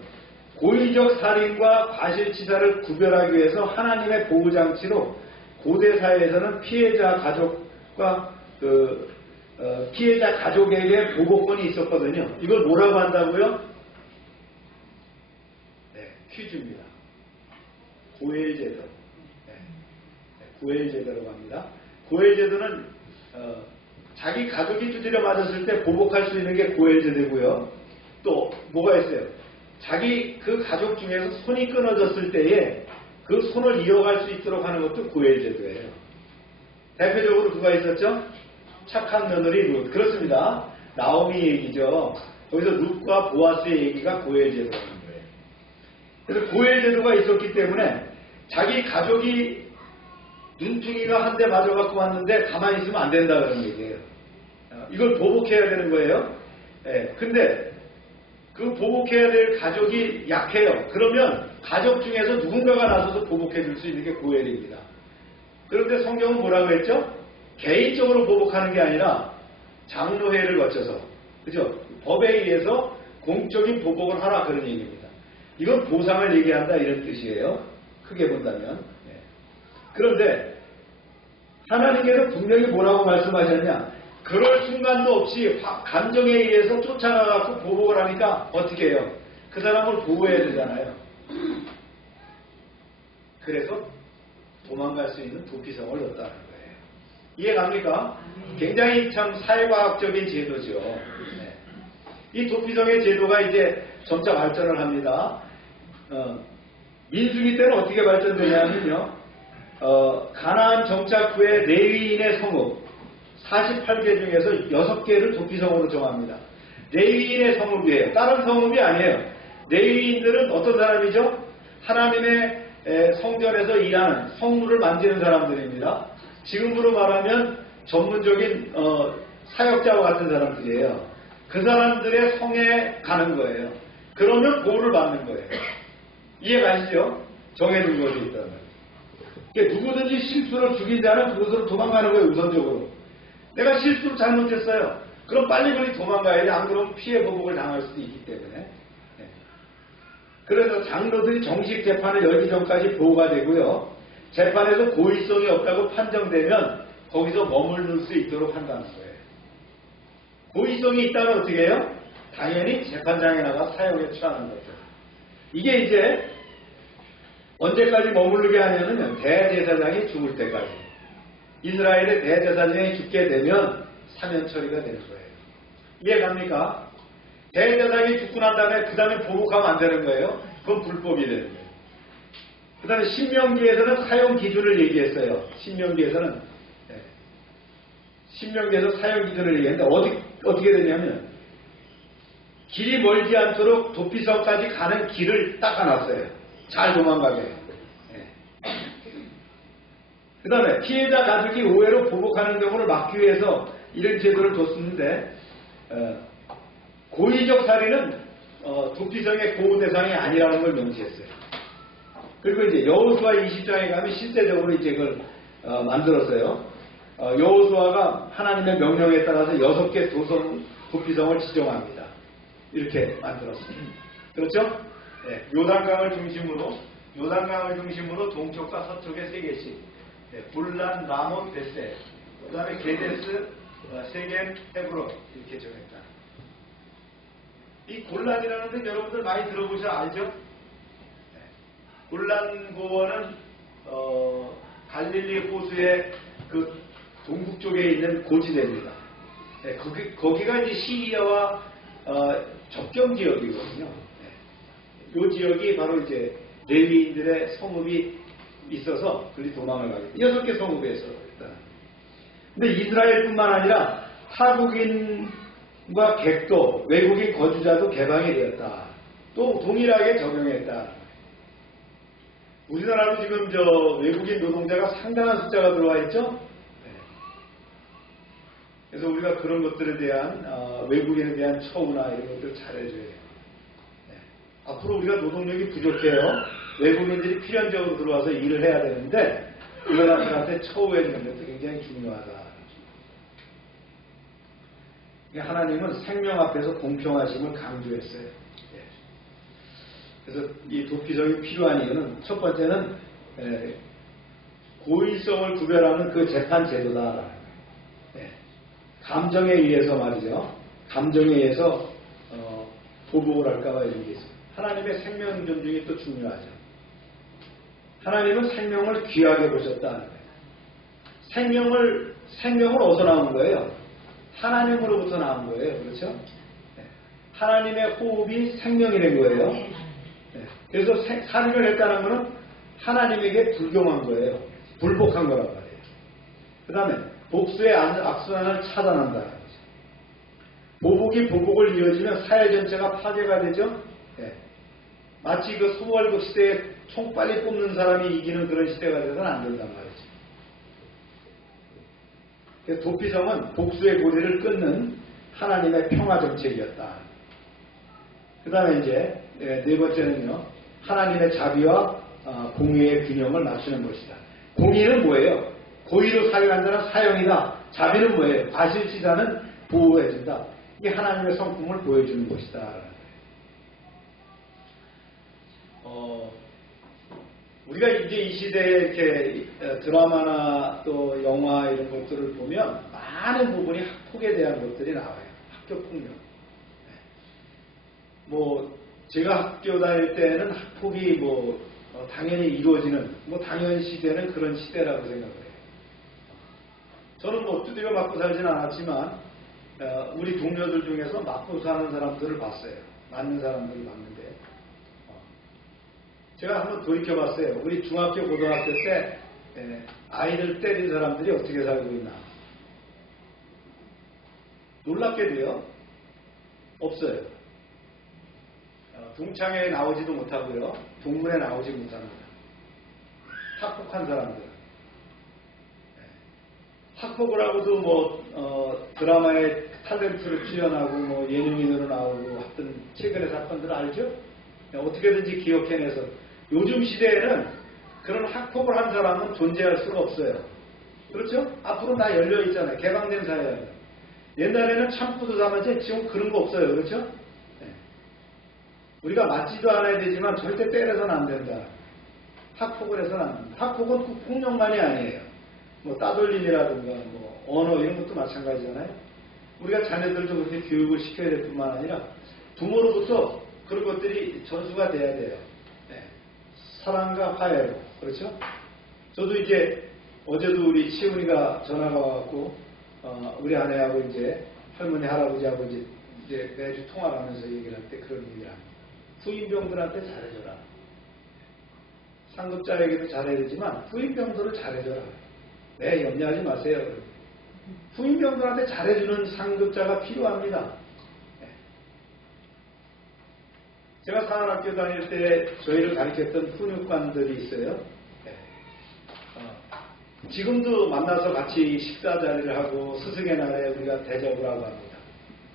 고의적 살인과 과실치사를 구별하기 위해서 하나님의 보호장치로 고대 사회에서는 피해자 가족과 피해자 가족에게 보호권이 있었거든요. 이걸 뭐라고 한다고요? 네, 퀴즈입니다. 고해제도. 네, 고해제도라고 합니다. 고해제도는 자기 가족이 두드려 맞았을 때 보복할 수 있는 게 고해제도고요. 또 뭐가 있어요? 자기 그 가족 중에서 손이 끊어졌을 때에 그 손을 이어갈 수 있도록 하는 것도 고해제도예요. 대표적으로 누가 있었죠? 착한 며느리 룻. 그렇습니다. 나오미 얘기죠. 거기서 룻과 보아스의 얘기가 고해제도라는 거예요. 그래서 고해제도가 있었기 때문에 자기 가족이 눈퉁이가 한 대 맞아갖고 왔는데 가만히 있으면 안 된다 그런 얘기예요. 이걸 보복해야 되는 거예요. 근데 그 보복해야 될 가족이 약해요. 그러면 가족 중에서 누군가가 나서서 보복해 줄 수 있는 게 고헬입니다. 그런데 성경은 뭐라고 했죠? 개인적으로 보복하는 게 아니라 장로회를 거쳐서, 그죠? 법에 의해서 공적인 보복을 하라 그런 얘기입니다. 이건 보상을 얘기한다 이런 뜻이에요. 크게 본다면. 그런데 하나님께서 분명히 뭐라고 말씀하셨냐? 그럴 순간도 없이 감정에 의해서 쫓아가서 보복을 하니까 어떻게 해요? 그 사람을 보호해야 되잖아요. 그래서 도망갈 수 있는 도피성을 넣었다는 거예요. 이해갑니까? 굉장히 참 사회과학적인 제도죠. 네. 이 도피성의 제도가 이제 점차 발전을 합니다. 민수기 때는 어떻게 발전되냐면요. 가나안 정착 후에 레위인의 성읍 48개 중에서 6개를 도피성으로 정합니다. 레위인의 성읍이에요. 다른 성읍이 아니에요. 레위인들은 어떤 사람이죠? 하나님의 성전에서 일하는 성물을 만지는 사람들입니다. 지금으로 말하면 전문적인 사역자와 같은 사람들이에요. 그 사람들의 성에 가는 거예요. 그러면 보호를 받는 거예요. 이해가시죠? 정해진 것이 있다면. 누구든지 실수로 죽인 자는 그것으로 도망가는 거예요. 우선적으로. 내가 실수로 잘못했어요. 그럼 빨리빨리 도망가야 돼. 안 그러면 피해 보복을 당할 수도 있기 때문에. 그래서 장로들이 정식 재판을 열기 전까지 보호가 되고요. 재판에서 고의성이 없다고 판정되면 거기서 머무를 수 있도록 한다는 거예요. 고의성이 있다면 어떻게 해요? 당연히 재판장에 나가 사형에 처하는 거죠. 이게 이제 언제까지 머무르게 하냐면 대제사장이 죽을 때까지. 이스라엘의 대제사장이 죽게 되면 사면 처리가 되는 거예요. 이해갑니까? 대제사장이 죽고 난 다음에 그 다음에 보복하면 안 되는 거예요. 그건 불법이 되는 거예요. 그 다음에 신명기에서는 사형 기준을 얘기했어요. 신명기에서 사형 기준을 얘기했는데 어떻게 되냐면 길이 멀지 않도록 도피성까지 가는 길을 닦아놨어요. 잘 도망가게. 그 다음에 피해자 가족이 오해로 보복하는 경우를 막기 위해서 이런 제도를 뒀었는데 고의적 살인은 도피성의 보호 대상이 아니라는 걸 명시했어요. 그리고 이제 여호수아 20장에 가면 실제적으로 이제 그걸 만들었어요. 여호수아가 하나님의 명령에 따라서 6개 도피성을 지정합니다. 이렇게 만들었습니다. 그렇죠? 네, 요단강을 중심으로 요단강을 중심으로 동쪽과 서쪽에 3개씩, 불란, 라몬, 베세, 그 다음에 게데스, 세겜, 헤브론 이렇게 정했다. 이 골란이라는 데는 여러분들 많이 들어보셔 알죠? 골란 고원은 갈릴리 호수의 그 동북 쪽에 있는 고지대입니다. 거기가 이제 시리아와 접경 지역이거든요. 이 지역이 바로 이제 레위인들의 성읍이 있어서 그리 도망을 가게 돼요. 6개 성읍에서 일단. 근데 이스라엘뿐만 아니라 타국인과 객도 외국인 거주자도 개방이 되었다. 또 동일하게 적용했다. 우리나라도 지금 외국인 노동자가 상당한 숫자가 들어와 있죠. 그래서 우리가 그런 것들에 대한 외국인에 대한 처우나 이런 것들을 잘해줘야 돼요. 앞으로 우리가 노동력이 부족해요. 외국인들이 필연적으로 들어와서 일을 해야 되는데 그들한테 처우해주는 것도 굉장히 중요하다. 하나님은 생명 앞에서 공평하심을 강조했어요. 그래서 이 도피성이 필요한 이유는 첫 번째는 고의성을 구별하는 그 재판 제도다. 감정에 의해서 말이죠. 감정에 의해서 보복을 할까봐 이런 게 있어요. 하나님의 생명 존중이 또 중요하죠. 하나님은 생명을 귀하게 보셨다. 생명을 어디서 나온 거예요? 하나님으로부터 나온 거예요. 그렇죠? 하나님의 호흡이 생명이 된 거예요. 그래서 살인을 했다는 것은 하나님에게 불경한 거예요. 불복한 거란 말이에요. 그 다음에 복수의 악순환을 차단한다는 거죠. 보복이 보복을 이어지면 사회 전체가 파괴가 되죠. 마치 그 소월급 시대에 총 빨리 뽑는 사람이 이기는 그런 시대가 되서는 안 된단 말이죠. 그래서 도피성은 복수의 고리를 끊는 하나님의 평화 정책이었다. 그 다음에 이제 네 번째는요. 하나님의 자비와 공의의 균형을 맞추는 것이다. 공의는 뭐예요? 고의로 사용한다는 사형이다. 자비는 뭐예요? 과실치사는 보호해준다. 이게 하나님의 성품을 보여주는 것이다. 우리가 이제 이 시대에 이렇게 드라마나 또 영화 이런 것들을 보면 많은 부분이 학폭에 대한 것들이 나와요. 학교 폭력. 제가 학교 다닐 때는 학폭이 당연히 이루어지는 당연시되는 그런 시대라고 생각을 해요. 저는 두드려 맞고 살지는 않았지만 우리 동료들 중에서 맞고 사는 사람들을 봤어요. 맞는 사람들을 봤는데 제가 한번 돌이켜봤어요. 우리 중학교 고등학교 때 아이들 때린 사람들이 어떻게 살고 있나. 놀랍게도요. 없어요. 동창회에 나오지도 못하고요. 동문회 나오지 못합니다. 학폭한 사람들. 학폭을 하고도 드라마에 탤런트로 출연하고 예능인으로 나오고 하여튼 최근의 사건들 알죠? 어떻게든지 기억해내서 요즘 시대에는 그런 학폭을 한 사람은 존재할 수가 없어요. 그렇죠? 앞으로 다 열려있잖아요. 개방된 사회예요. 옛날에는 참고도 삼았지 지금 그런 거 없어요. 그렇죠? 우리가 맞지도 않아야 되지만 절대 때려서는 안 된다. 학폭을 해서는 안 된다. 학폭은 꼭 폭력만이 아니에요. 따돌림이라든가 언어 이런 것도 마찬가지잖아요. 우리가 자녀들도 그렇게 교육을 시켜야 될 뿐만 아니라 부모로부터 그런 것들이 전수가 돼야 돼요. 사랑과 화해로. 그렇죠? 저도 이제 어제도 우리 치훈이가 전화가 와갖고 우리 아내하고 이제 할머니 할아버지하고 이제 매주 통화를 하면서 얘기를 할 때 그런 얘기를 합니다. 후임병들한테 잘해줘라. 상급자에게도 잘해야 되지만 후임병들을 잘해줘라. 염려하지 마세요. 후임병들한테 잘해주는 상급자가 필요합니다. 제가 사관학교 다닐 때 저희를 가르쳤던 훈육관들이 있어요. 지금도 만나서 같이 식사 자리를 하고 스승의 날에 우리가 대접을 하고 합니다.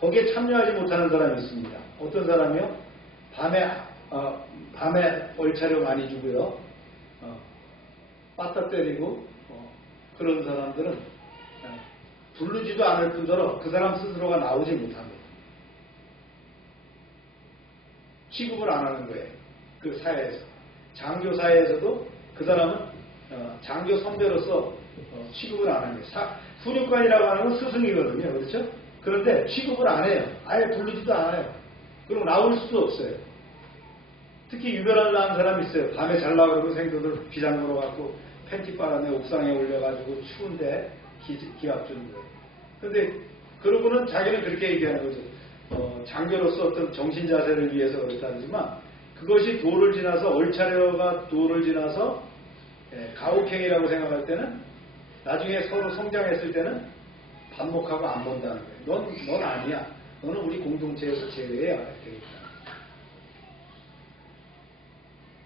거기에 참여하지 못하는 사람이 있습니다. 어떤 사람이요? 밤에 얼차려 많이 주고요. 빠따 때리고 그런 사람들은 부르지도 않을 뿐더러 그 사람 스스로가 나오지 못합니다. 취급을 안 하는 거예요. 그 사회에서. 장교 사회에서도 그 사람은 장교 선배로서 취급을 안 합니다. 훈육관이라고 하는 건 스승이거든요. 그렇죠? 그런데 취급을 안 해요. 아예 부르지도 않아요. 그럼 나올 수도 없어요. 특히 유별을 낳은 사람이 있어요. 밤에 잘 나가고 생도들 비장구로 갖고 팬티 빨아내 옥상에 올려가지고 추운데 기합 주는 거예요. 근데 그러고는 자기는 그렇게 얘기하는 거죠. 장교로서 어떤 정신 자세를 위해서 그렇다지만 그것이 도를 지나서 얼차려가 도를 지나서 가혹행위라고 생각할 때는 나중에 서로 성장했을 때는 반목하고 안 본다는 거예요. 넌 아니야. 너는 우리 공동체에서 제외해야 되겠다.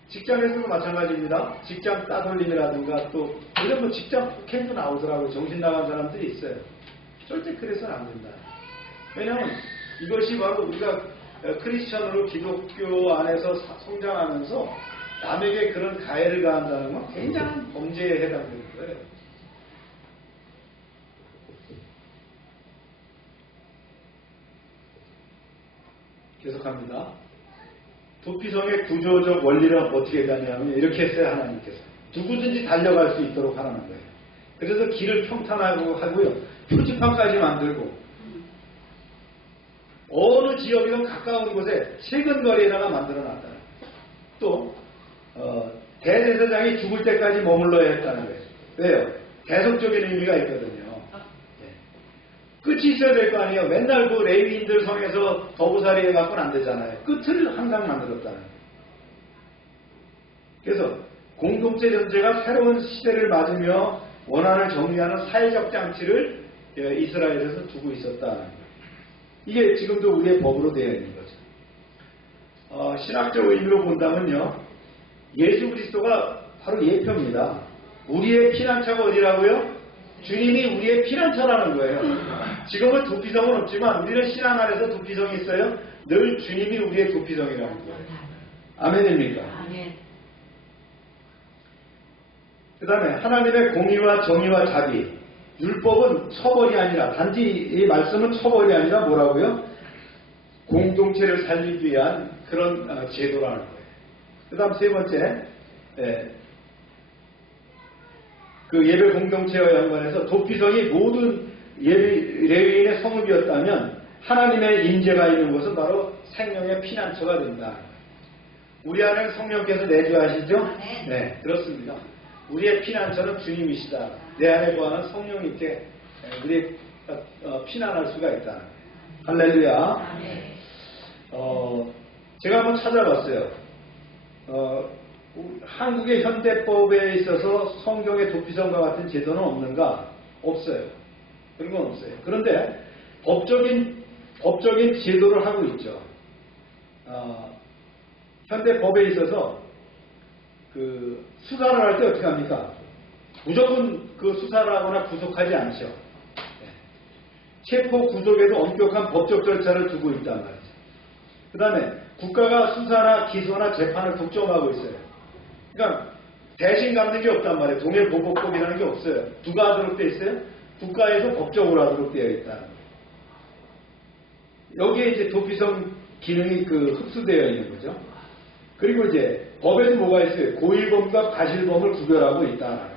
직장에서도 마찬가지입니다. 직장 따돌림이라든가 또 이런 뭐 직장 폭행도 나오더라고요. 정신 나간 사람들이 있어요. 절대 그래서는 안 된다. 왜냐하면 이것이 바로 우리가 크리스천으로 기독교 안에서 성장하면서 남에게 그런 가해를 가한다는 건 굉장한 범죄에 해당되는 거예요. 계속합니다. 도피성의 구조적 원리는 어떻게 가냐면 이렇게 했어요. 하나님께서 누구든지 달려갈 수 있도록 하라는 거예요. 그래서 길을 평탄하고 하고요. 표지판까지 만들고 어느 지역이든 가까운 곳에 최근 거리에다가 만들어놨다. 또 대제사장이 죽을 때까지 머물러야 했다는 거예요. 왜요? 대속적인 의미가 있거든요. 끝이 있어야 될 거 아니에요. 맨날 그 레위인들 성에서 더부살이 해갖고는 안 되잖아요. 끝을 항상 만들었다는 거예요. 그래서 공동체 전체가 새로운 시대를 맞으며 원한을 정리하는 사회적 장치를 이스라엘에서 두고 있었다는 거예요. 이게 지금도 우리의 법으로 되어 있는 거죠. 신학적 의미로 본다면요. 예수 그리스도가 바로 예표입니다. 우리의 피난처가 어디라고요? 주님이 우리의 피난처라는 거예요. 지금은 도피성은 없지만 우리는 신앙 안에서 도피성이 있어요. 늘 주님이 우리의 도피성이라는 거예요. 아멘입니까? 아멘. 그 다음에 하나님의 공의와 정의와 자비. 율법은 처벌이 아니라 단지 이 말씀은 처벌이 아니라 뭐라고요? 공동체를 살리기 위한 그런 제도라는 거예요. 그 다음 세 번째 그 예배 공동체와 연관해서 도피성이 모든 레위인의 성읍이었다면 하나님의 임재가 있는 곳은 바로 생명의 피난처가 된다. 우리 안에 성령께서 내주하시죠? 네, 그렇습니다. 우리의 피난처는 주님이시다. 내 안에 거하는 성령님께 우리 피난할 수가 있다. 할렐루야. 제가 한번 찾아봤어요. 한국의 현대법에 있어서 성경의 도피성과 같은 제도는 없는가? 없어요. 그런 건 없어요. 그런데 법적인 제도를 하고 있죠. 현대법에 있어서 그 수사를 할 때 어떻게 합니까? 무조건 그 수사를 하거나 구속하지 않죠. 체포 구속에도 엄격한 법적 절차를 두고 있단 말이죠. 그 다음에 국가가 수사나 기소나 재판을 독점하고 있어요. 그러니까 대신 갚는 게 없단 말이에요. 동일보복법이라는 게 없어요. 누가 하도록 되어 있어요? 국가에서 법적으로 하도록 되어 있다는 거예요. 여기에 이제 도피성 기능이 흡수되어 있는 거죠. 그리고 이제 법에도 뭐가 있어요? 고의범과 과실범을 구별하고 있다는 거예요.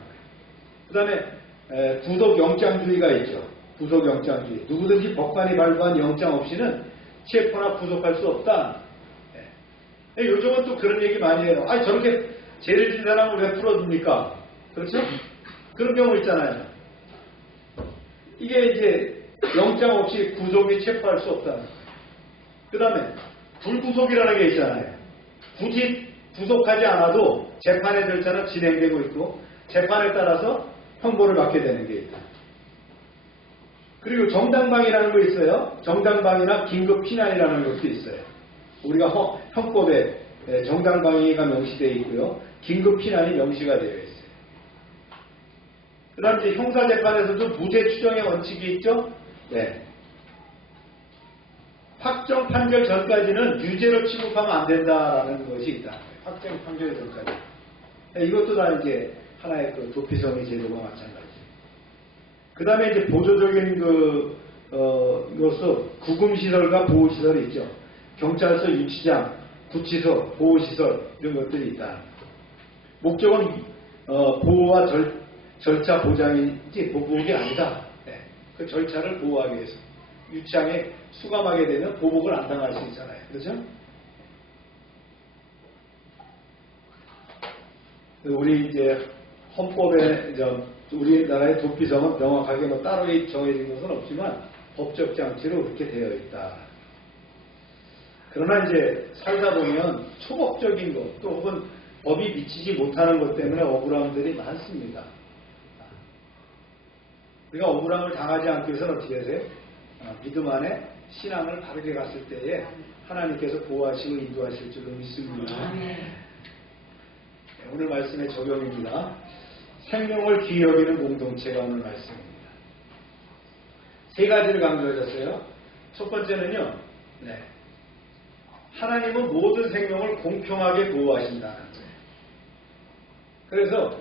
그 다음에 구속영장주의가 있죠. 구속영장주의. 누구든지 법관이 발부한 영장 없이는 체포나 구속할 수 없다. 요즘은 또 그런 얘기 많이 해요. 아니 저렇게 죄를 진 사람을 왜 풀어줍니까? 그렇죠? 그런 경우 있잖아요. 이게 이제 영장 없이 구속이 체포할 수 없다는 거예요. 그 다음에 불구속이라는 게 있잖아요. 굳이 구속하지 않아도 재판의 절차는 진행되고 있고 재판에 따라서 형벌을 받게 되는 게 있다. 그리고 정당방위라는 거 있어요. 정당방위나 긴급피난이라는 것도 있어요. 우리가 형법에 정당방위가 명시되어 있고요. 긴급피난이 명시가 되어 있어요. 그 다음 이제 형사재판에서도 무죄 추정의 원칙이 있죠. 네. 확정 판결 전까지는 유죄로 취급하면 안 된다라는 것이 있다. 확정 판결 전까지. 이것도 다 이제 하나의 그 도피성의 제도가 마찬가지예요. 그 다음에 이제 보조적인 이것도 구금시설과 보호시설이 있죠. 경찰서, 유치장, 구치소, 보호시설 이런 것들이 있다. 목적은 보호와 절차 보장이지 보복이 아니다. 네. 그 절차를 보호하기 위해서 유치장에 수감하게 되면 보복을 안 당할 수 있잖아요. 그렇죠? 우리 이제 헌법에 우리나라의 도피성은 명확하게 따로 정해진 것은 없지만 법적 장치로 그렇게 되어 있다. 그러나 이제 살다 보면 초법적인 것, 또 혹은 법이 미치지 못하는 것 때문에 억울함들이 많습니다. 우리가 억울함을 당하지 않기 위해서는 어떻게 하세요? 믿음 안에 신앙을 바르게 갔을 때에 하나님께서 보호하시고 인도하실 줄로 믿습니다. 오늘 말씀의 적용입니다. 생명을 귀히 여기는 공동체가 오늘 말씀입니다. 세 가지를 강조하셨어요. 첫 번째는요. 네. 하나님은 모든 생명을 공평하게 보호하신다는 거예요. 그래서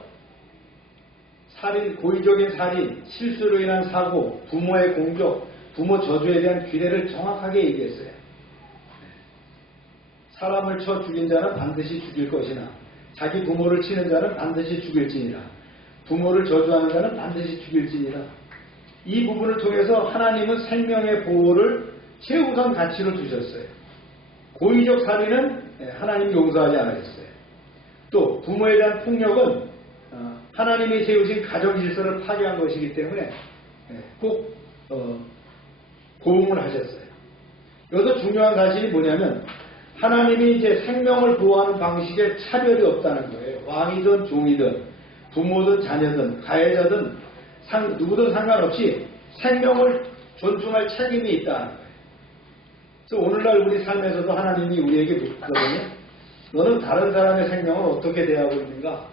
살인, 고의적인 살인, 실수로 인한 사고, 부모의 공격, 부모 저주에 대한 규례를 정확하게 얘기했어요. 사람을 쳐 죽인 자는 반드시 죽일 것이나 자기 부모를 치는 자는 반드시 죽일지니라. 부모를 저주하는 자는 반드시 죽일지니라. 이 부분을 통해서 하나님은 생명의 보호를 최우선 가치로 두셨어요. 고의적 살인은 하나님이 용서하지 않으셨어요. 또 부모에 대한 폭력은 하나님이 세우신 가정 질서를 파괴한 것이기 때문에 꼭 고음을 하셨어요. 여기서 중요한 사실이 뭐냐면 하나님이 이제 생명을 보호하는 방식에 차별이 없다는 거예요. 왕이든 종이든 부모든 자녀든 가해자든 누구든 상관없이 생명을 존중할 책임이 있다는 거예요. 그래서 오늘날 우리 삶에서도 하나님이 우리에게 묻거든요. 너는 다른 사람의 생명을 어떻게 대하고 있는가?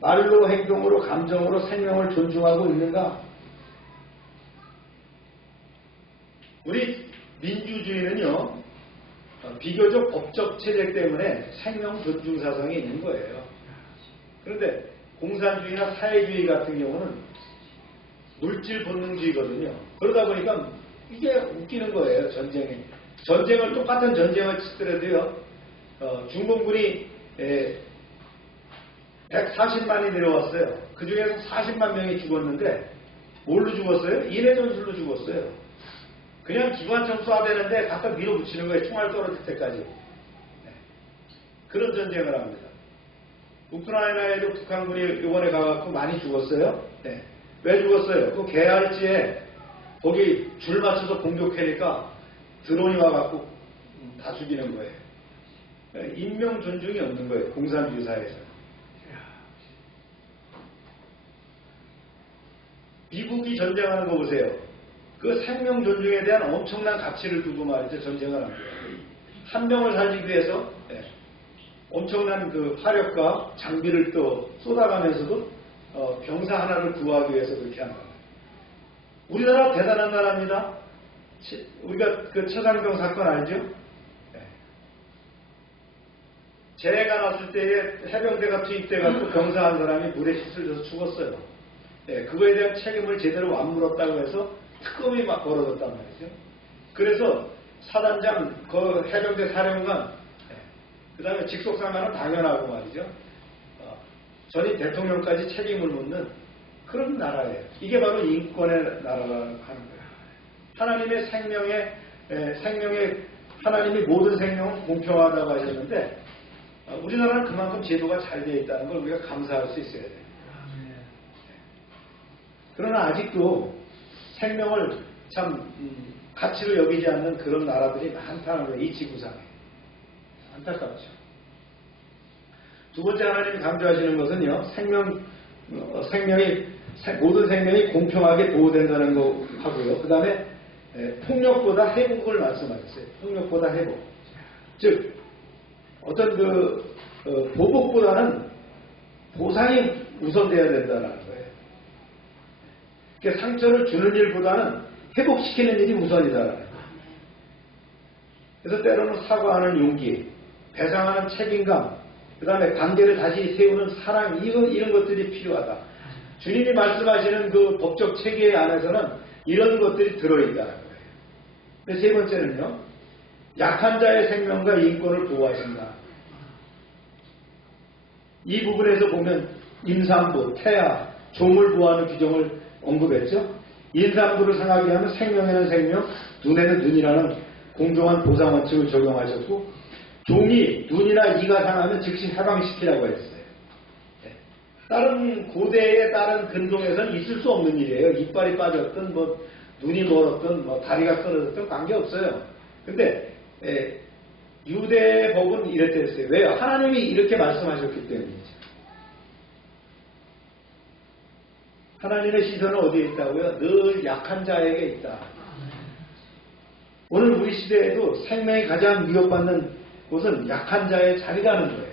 말로, 행동으로, 감정으로 생명을 존중하고 있는가? 우리 민주주의는요, 비교적 법적 체제 때문에 생명 존중 사상이 있는 거예요. 그런데 공산주의나 사회주의 같은 경우는 물질 본능주의거든요. 그러다 보니까 이게 웃기는 거예요. 전쟁을 똑같은 전쟁을 치더라도요. 중공군이 140만이 내려왔어요. 그 중에서 40만 명이 죽었는데 뭘로 죽었어요? 인해 전술로 죽었어요. 그냥 기관총 쏴대는데 갖다 밀어붙이는 거예요. 총알 떨어질 때까지. 그런 전쟁을 합니다. 우크라이나에도 북한군이 이번에 가갖고 많이 죽었어요. 네. 왜 죽었어요? 그 계알지에 거기 줄 맞춰서 공격하니까 드론이 와갖고 다 죽이는 거예요. 인명 존중이 없는 거예요. 공산주의 사회에서. 미국이 전쟁하는 거 보세요. 그 생명 존중에 대한 엄청난 가치를 두고 말이죠. 전쟁을 합니다. 한 명을 살리기 위해서 엄청난 그 화력과 장비를 또 쏟아가면서도 병사 하나를 구하기 위해서 그렇게 한다. 우리나라 대단한 나라입니다. 우리가 그 최상병 사건 알죠? 재해가 났을 때에 해병대가 투입돼가지고 병사 한 사람이 물에 휩쓸려서 죽었어요. 그거에 대한 책임을 제대로 안 물었다고 해서 특검이 막 벌어졌단 말이죠. 그래서 사단장, 그 해병대 사령관, 그 다음에 직속상관은 당연하고 말이죠. 전임 대통령까지 책임을 묻는 그런 나라예요. 이게 바로 인권의 나라라고 하는 거예요. 하나님의 하나님이 모든 생명은 공평하다고 하셨는데, 우리나라는 그만큼 제도가 잘 되어 있다는 걸 우리가 감사할 수 있어야 돼요. 그러나 아직도 생명을 참 가치로 여기지 않는 그런 나라들이 많다는 거예요. 이 지구상에. 안타깝죠. 두 번째 하나님이 강조하시는 것은요. 모든 생명이 공평하게 보호된다는 거 하고요. 그 다음에 폭력보다 회복을 말씀하셨어요. 폭력보다 회복. 즉 어떤 보복보다는 보상이 우선돼야 된다는 거예요. 그러니까 상처를 주는 일보다는 회복시키는 일이 우선이다라는 거예요. 그래서 때로는 사과하는 용기, 배상하는 책임감, 그 다음에 관계를 다시 세우는 사랑, 이런 것들이 필요하다. 주님이 말씀하시는 그 법적 체계 안에서는 이런 것들이 들어있다는 거예요. 세 번째는요, 약한 자의 생명과 인권을 보호하신다. 이 부분에서 보면 임산부, 태아, 종을 보호하는 규정을 언급했죠. 임산부를 상하게 하면 생명에는 생명, 눈에는 눈이라는 공정한 보상 원칙을 적용하셨고, 종이 눈이나 이가 상하면 즉시 해방시키라고 했어요. 다른 고대의 다른 근동에서는 있을 수 없는 일이에요. 이빨이 빠졌든 뭐 눈이 멀었든 뭐 다리가 끊어졌든 관계없어요. 근데 유대 법은 이랬댔어요. 왜요? 하나님이 이렇게 말씀하셨기 때문이죠. 하나님의 시선은 어디에 있다고요? 늘 약한 자에게 있다. 오늘 우리 시대에도 생명이 가장 위협받는 곳은 약한 자의 자리라는 거예요.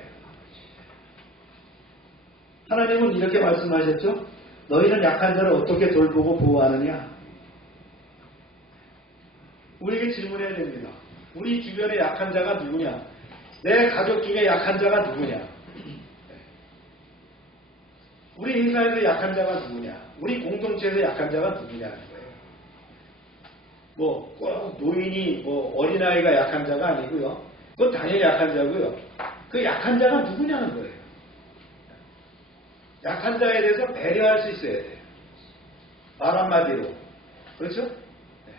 하나님은 이렇게 말씀하셨죠. 너희는 약한 자를 어떻게 돌보고 보호하느냐? 우리에게 질문해야 됩니다. 우리 주변에 약한 자가 누구냐? 내 가족 중에 약한 자가 누구냐? 우리 회사에서 약한 자가 누구냐? 우리 공동체에서 약한 자가 누구냐는 거예요. 뭐 꼭 노인이 뭐 어린아이가 약한 자가 아니고요. 그건 당연히 약한 자고요. 그 약한 자가 누구냐는 거예요. 약한 자에 대해서 배려할 수 있어야 돼요. 말 한마디로. 그렇죠? 네.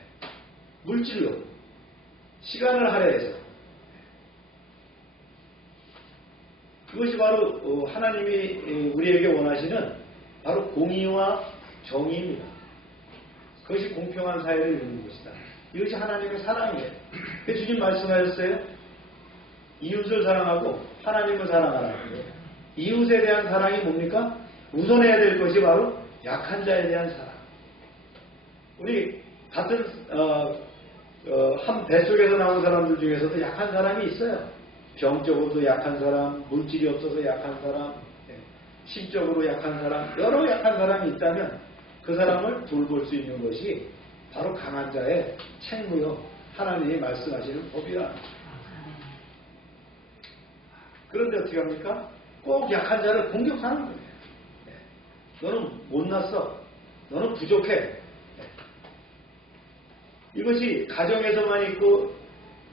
물질로. 시간을 할애해서. 그것이 바로 하나님이 우리에게 원하시는 바로 공의와 정의입니다. 그것이 공평한 사회를 이루는 것이다. 이것이 하나님의 사랑이에요. 그래서 주님 말씀하셨어요. 이웃을 사랑하고 하나님을 사랑하라는 거예요. 이웃에 대한 사랑이 뭡니까? 우선해야 될 것이 바로 약한 자에 대한 사랑. 우리 같은 한 뱃속에서 나온 사람들 중에서도 약한 사람이 있어요. 병적으로도 약한 사람, 물질이 없어서 약한 사람, 심적으로 약한 사람, 여러 약한 사람이 있다면 그 사람을 돌볼 수 있는 것이 바로 강한 자의 책무요. 하나님이 말씀하시는 법이라. 그런데 어떻게 합니까? 꼭 약한 자를 공격하는 거예요. 너는 못났어. 너는 부족해. 이것이 가정에서만 있고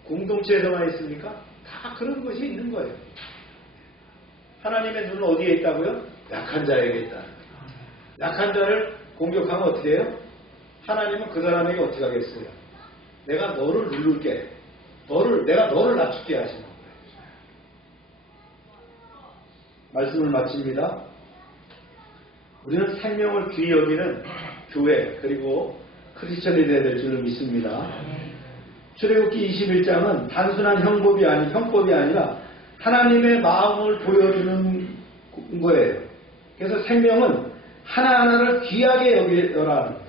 공동체에서만 있습니까? 다 그런 것이 있는 거예요. 하나님의 눈은 어디에 있다고요? 약한 자에게 있다. 약한 자를 공격하면 어떻게 해요? 하나님은 그 사람에게 어떻게 하겠어요? 내가 너를 누를게. 내가 너를 낮출게 하시는 거예요. 말씀을 마칩니다. 우리는 생명을 귀히 여기는 교회 그리고 크리스천이 되어야 될 줄을 믿습니다. 출애굽기 21장은 단순한 형법이 아니라 하나님의 마음을 보여주는 거예요. 그래서 생명은 하나하나를 귀하게 여기라는 거예요.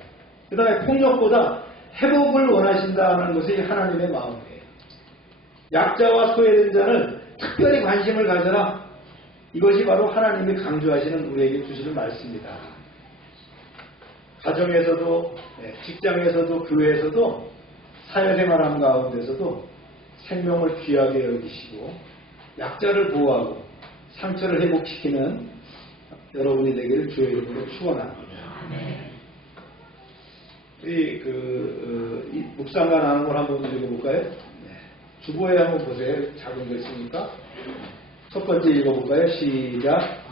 그 다음에 폭력보다 회복을 원하신다는 것이 하나님의 마음이에요. 약자와 소외된 자는 특별히 관심을 가져라. 이것이 바로 하나님이 강조하시는 우리에게 주시는 말씀입니다. 가정에서도 직장에서도 교회에서도 사회생활하는 가운데서도 생명을 귀하게 여기시고 약자를 보호하고 상처를 회복시키는 여러분이 되기를 주의 이름으로 축원합니다. 우리 이 묵상가 나눈 걸 한번 읽어볼까요? 주보에 한번 보세요. 작은 거 있으니까. 첫 번째 읽어볼까요? 시작.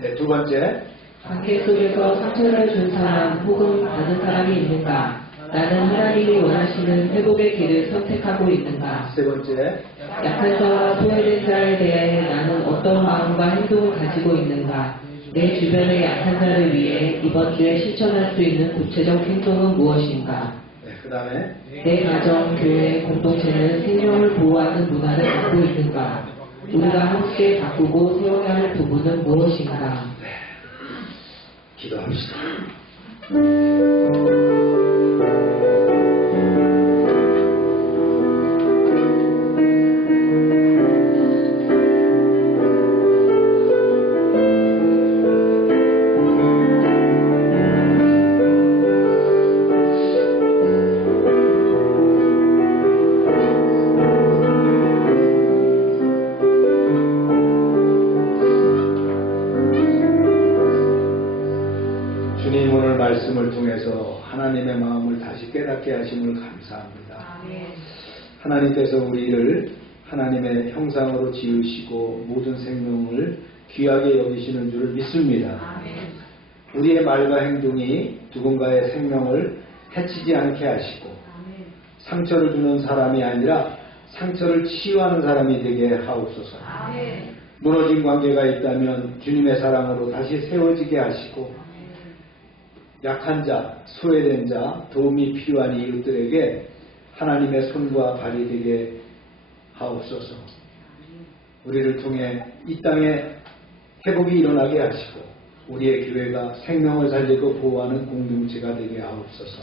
네, 두 번째. 관계 속에서 상처를 준 사람 혹은 받은 사람이 있는가? 나는 하나님이 원하시는 회복의 길을 선택하고 있는가? 세 번째. 약한 자와 소외된 자에 대해 나는 어떤 마음과 행동을 가지고 있는가? 내 주변의 약한 자를 위해 이번 주에 실천할 수 있는 구체적 행동은 무엇인가? 네, 그 다음에. 내 가정, 교회, 공동체는 생명을 보호하는 문화를 갖고 있는가? 우리가 함께 바꾸고 세워야 할 부분은 무엇인가? 기도합시다. 주님 오늘 말씀을 통해서 하나님의 마음을 다시 깨닫게 하심을 감사합니다. 하나님께서 우리를 하나님의 형상으로 지으시고 모든 생명을 귀하게 여기시는 줄을 믿습니다. 우리의 말과 행동이 누군가의 생명을 해치지 않게 하시고 상처를 주는 사람이 아니라 상처를 치유하는 사람이 되게 하옵소서. 무너진 관계가 있다면 주님의 사랑으로 다시 세워지게 하시고 약한 자, 소외된 자, 도움이 필요한 이웃들에게 하나님의 손과 발이 되게 하옵소서. 우리를 통해 이 땅에 회복이 일어나게 하시고 우리의 교회가 생명을 살리고 보호하는 공동체가 되게 하옵소서.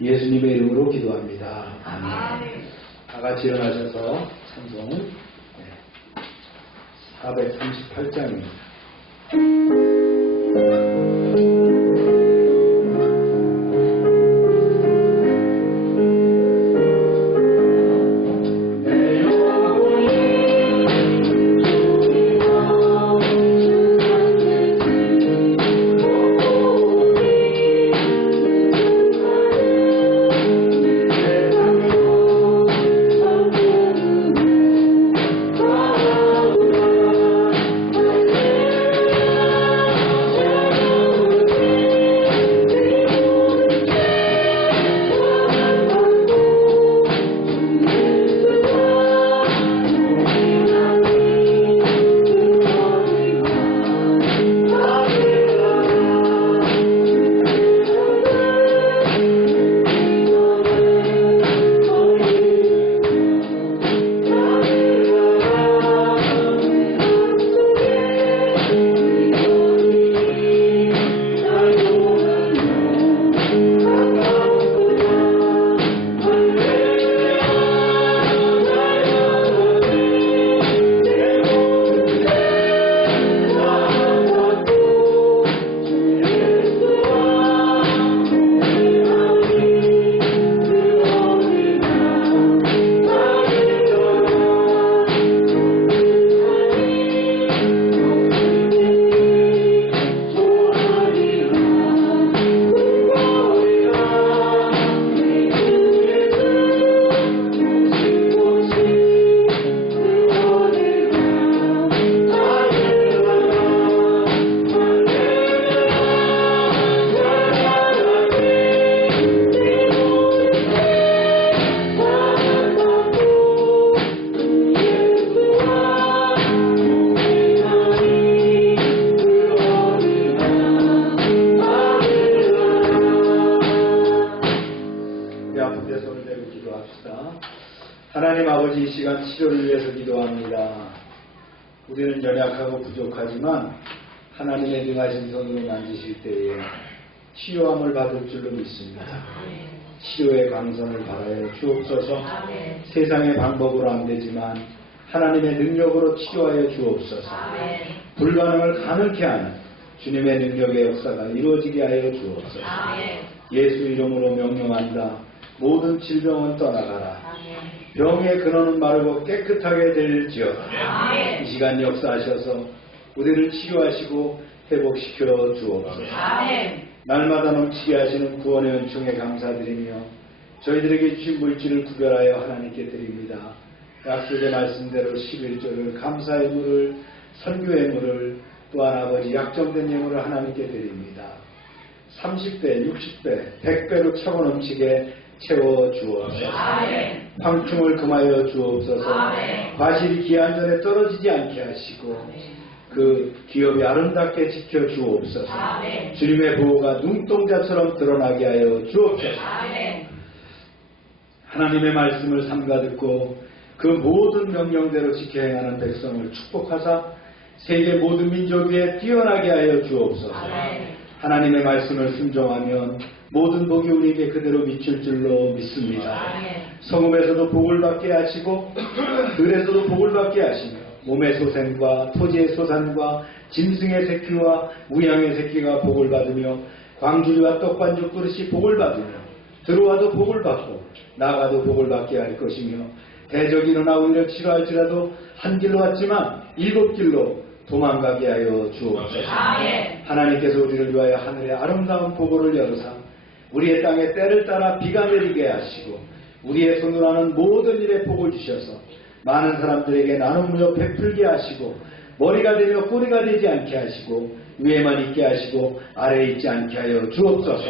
예수님의 이름으로 기도합니다. 아멘. 다 같이 일어나셔서 찬송 438장입니다. 하나님 아버지, 이 시간 치료를 위해서 기도합니다. 우리는 연약하고 부족하지만 하나님의 능하신 손으로 만지실 때에 치유함을 받을 줄로 믿습니다. 치료의 강선을 바라여 주옵소서. 세상의 방법으로 안 되지만 하나님의 능력으로 치료하여 주옵소서. 불가능을 가능케 하는 주님의 능력의 역사가 이루어지게 하여 주옵소서. 예수 이름으로 명령한다. 모든 질병은 떠나가라. 병의 근원은 마르고 깨끗하게 될지어다. 이 시간 역사하셔서 우리를 치료하시고 회복시켜 주옵소서. 날마다 넘치게 하시는 구원의 은총에 감사드리며 저희들에게 주신 물질을 구별하여 하나님께 드립니다. 약속의 말씀대로 11조를 감사의 물을, 선교의 물을, 또한 아버지 약정된 예물을 하나님께 드립니다. 30배, 60배, 100배로 차고 넘치게 채워 주옵소서. 황충을 금하여 주옵소서. 과실이 기한 전에 떨어지지 않게 하시고 그 기업이 아름답게 지켜 주옵소서. 주님의 보호가 눈동자처럼 드러나게 하여 주옵소서. 하나님의 말씀을 삼가 듣고 그 모든 명령대로 지켜 행하는 백성을 축복하사 세계 모든 민족 위에 뛰어나게 하여 주옵소서. 하나님의 말씀을 순종하면 모든 복이 우리에게 그대로 미칠 줄로 믿습니다. 성읍에서도 복을 받게 하시고 들에서도 복을 받게 하시며 몸의 소생과 토지의 소산과 짐승의 새끼와 우양의 새끼가 복을 받으며 광주리와 떡반죽 그릇이 복을 받으며 들어와도 복을 받고 나가도 복을 받게 할 것이며 대적이 일어나 우리를 치료할지라도 한 길로 왔지만 7길로 도망가게 하여 주옵소서. 하나님께서 우리를 위하여 하늘의 아름다운 보고를 열으사 우리의 땅에 때를 따라 비가 내리게 하시고 우리의 손으로 하는 모든 일에 복을 주셔서 많은 사람들에게 나눔으로 베풀게 하시고 머리가 되며 꼬리가 되지 않게 하시고 위에만 있게 하시고 아래에 있지 않게 하여 주옵소서.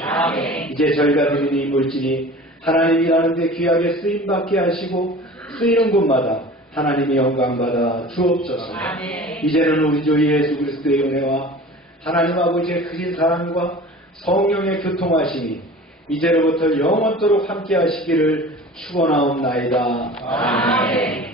이제 저희가 드리는 이 물질이 하나님이 일하는 데 귀하게 쓰임받게 하시고 쓰이는 곳마다 하나님의 영광받아 주옵소서. 이제는 우리 주 예수 그리스도의 은혜와 하나님 아버지의 크신 사랑과 성령의 교통하심이 이제로부터 영원토록 함께 하시기를 축원하옵나이다. 아멘.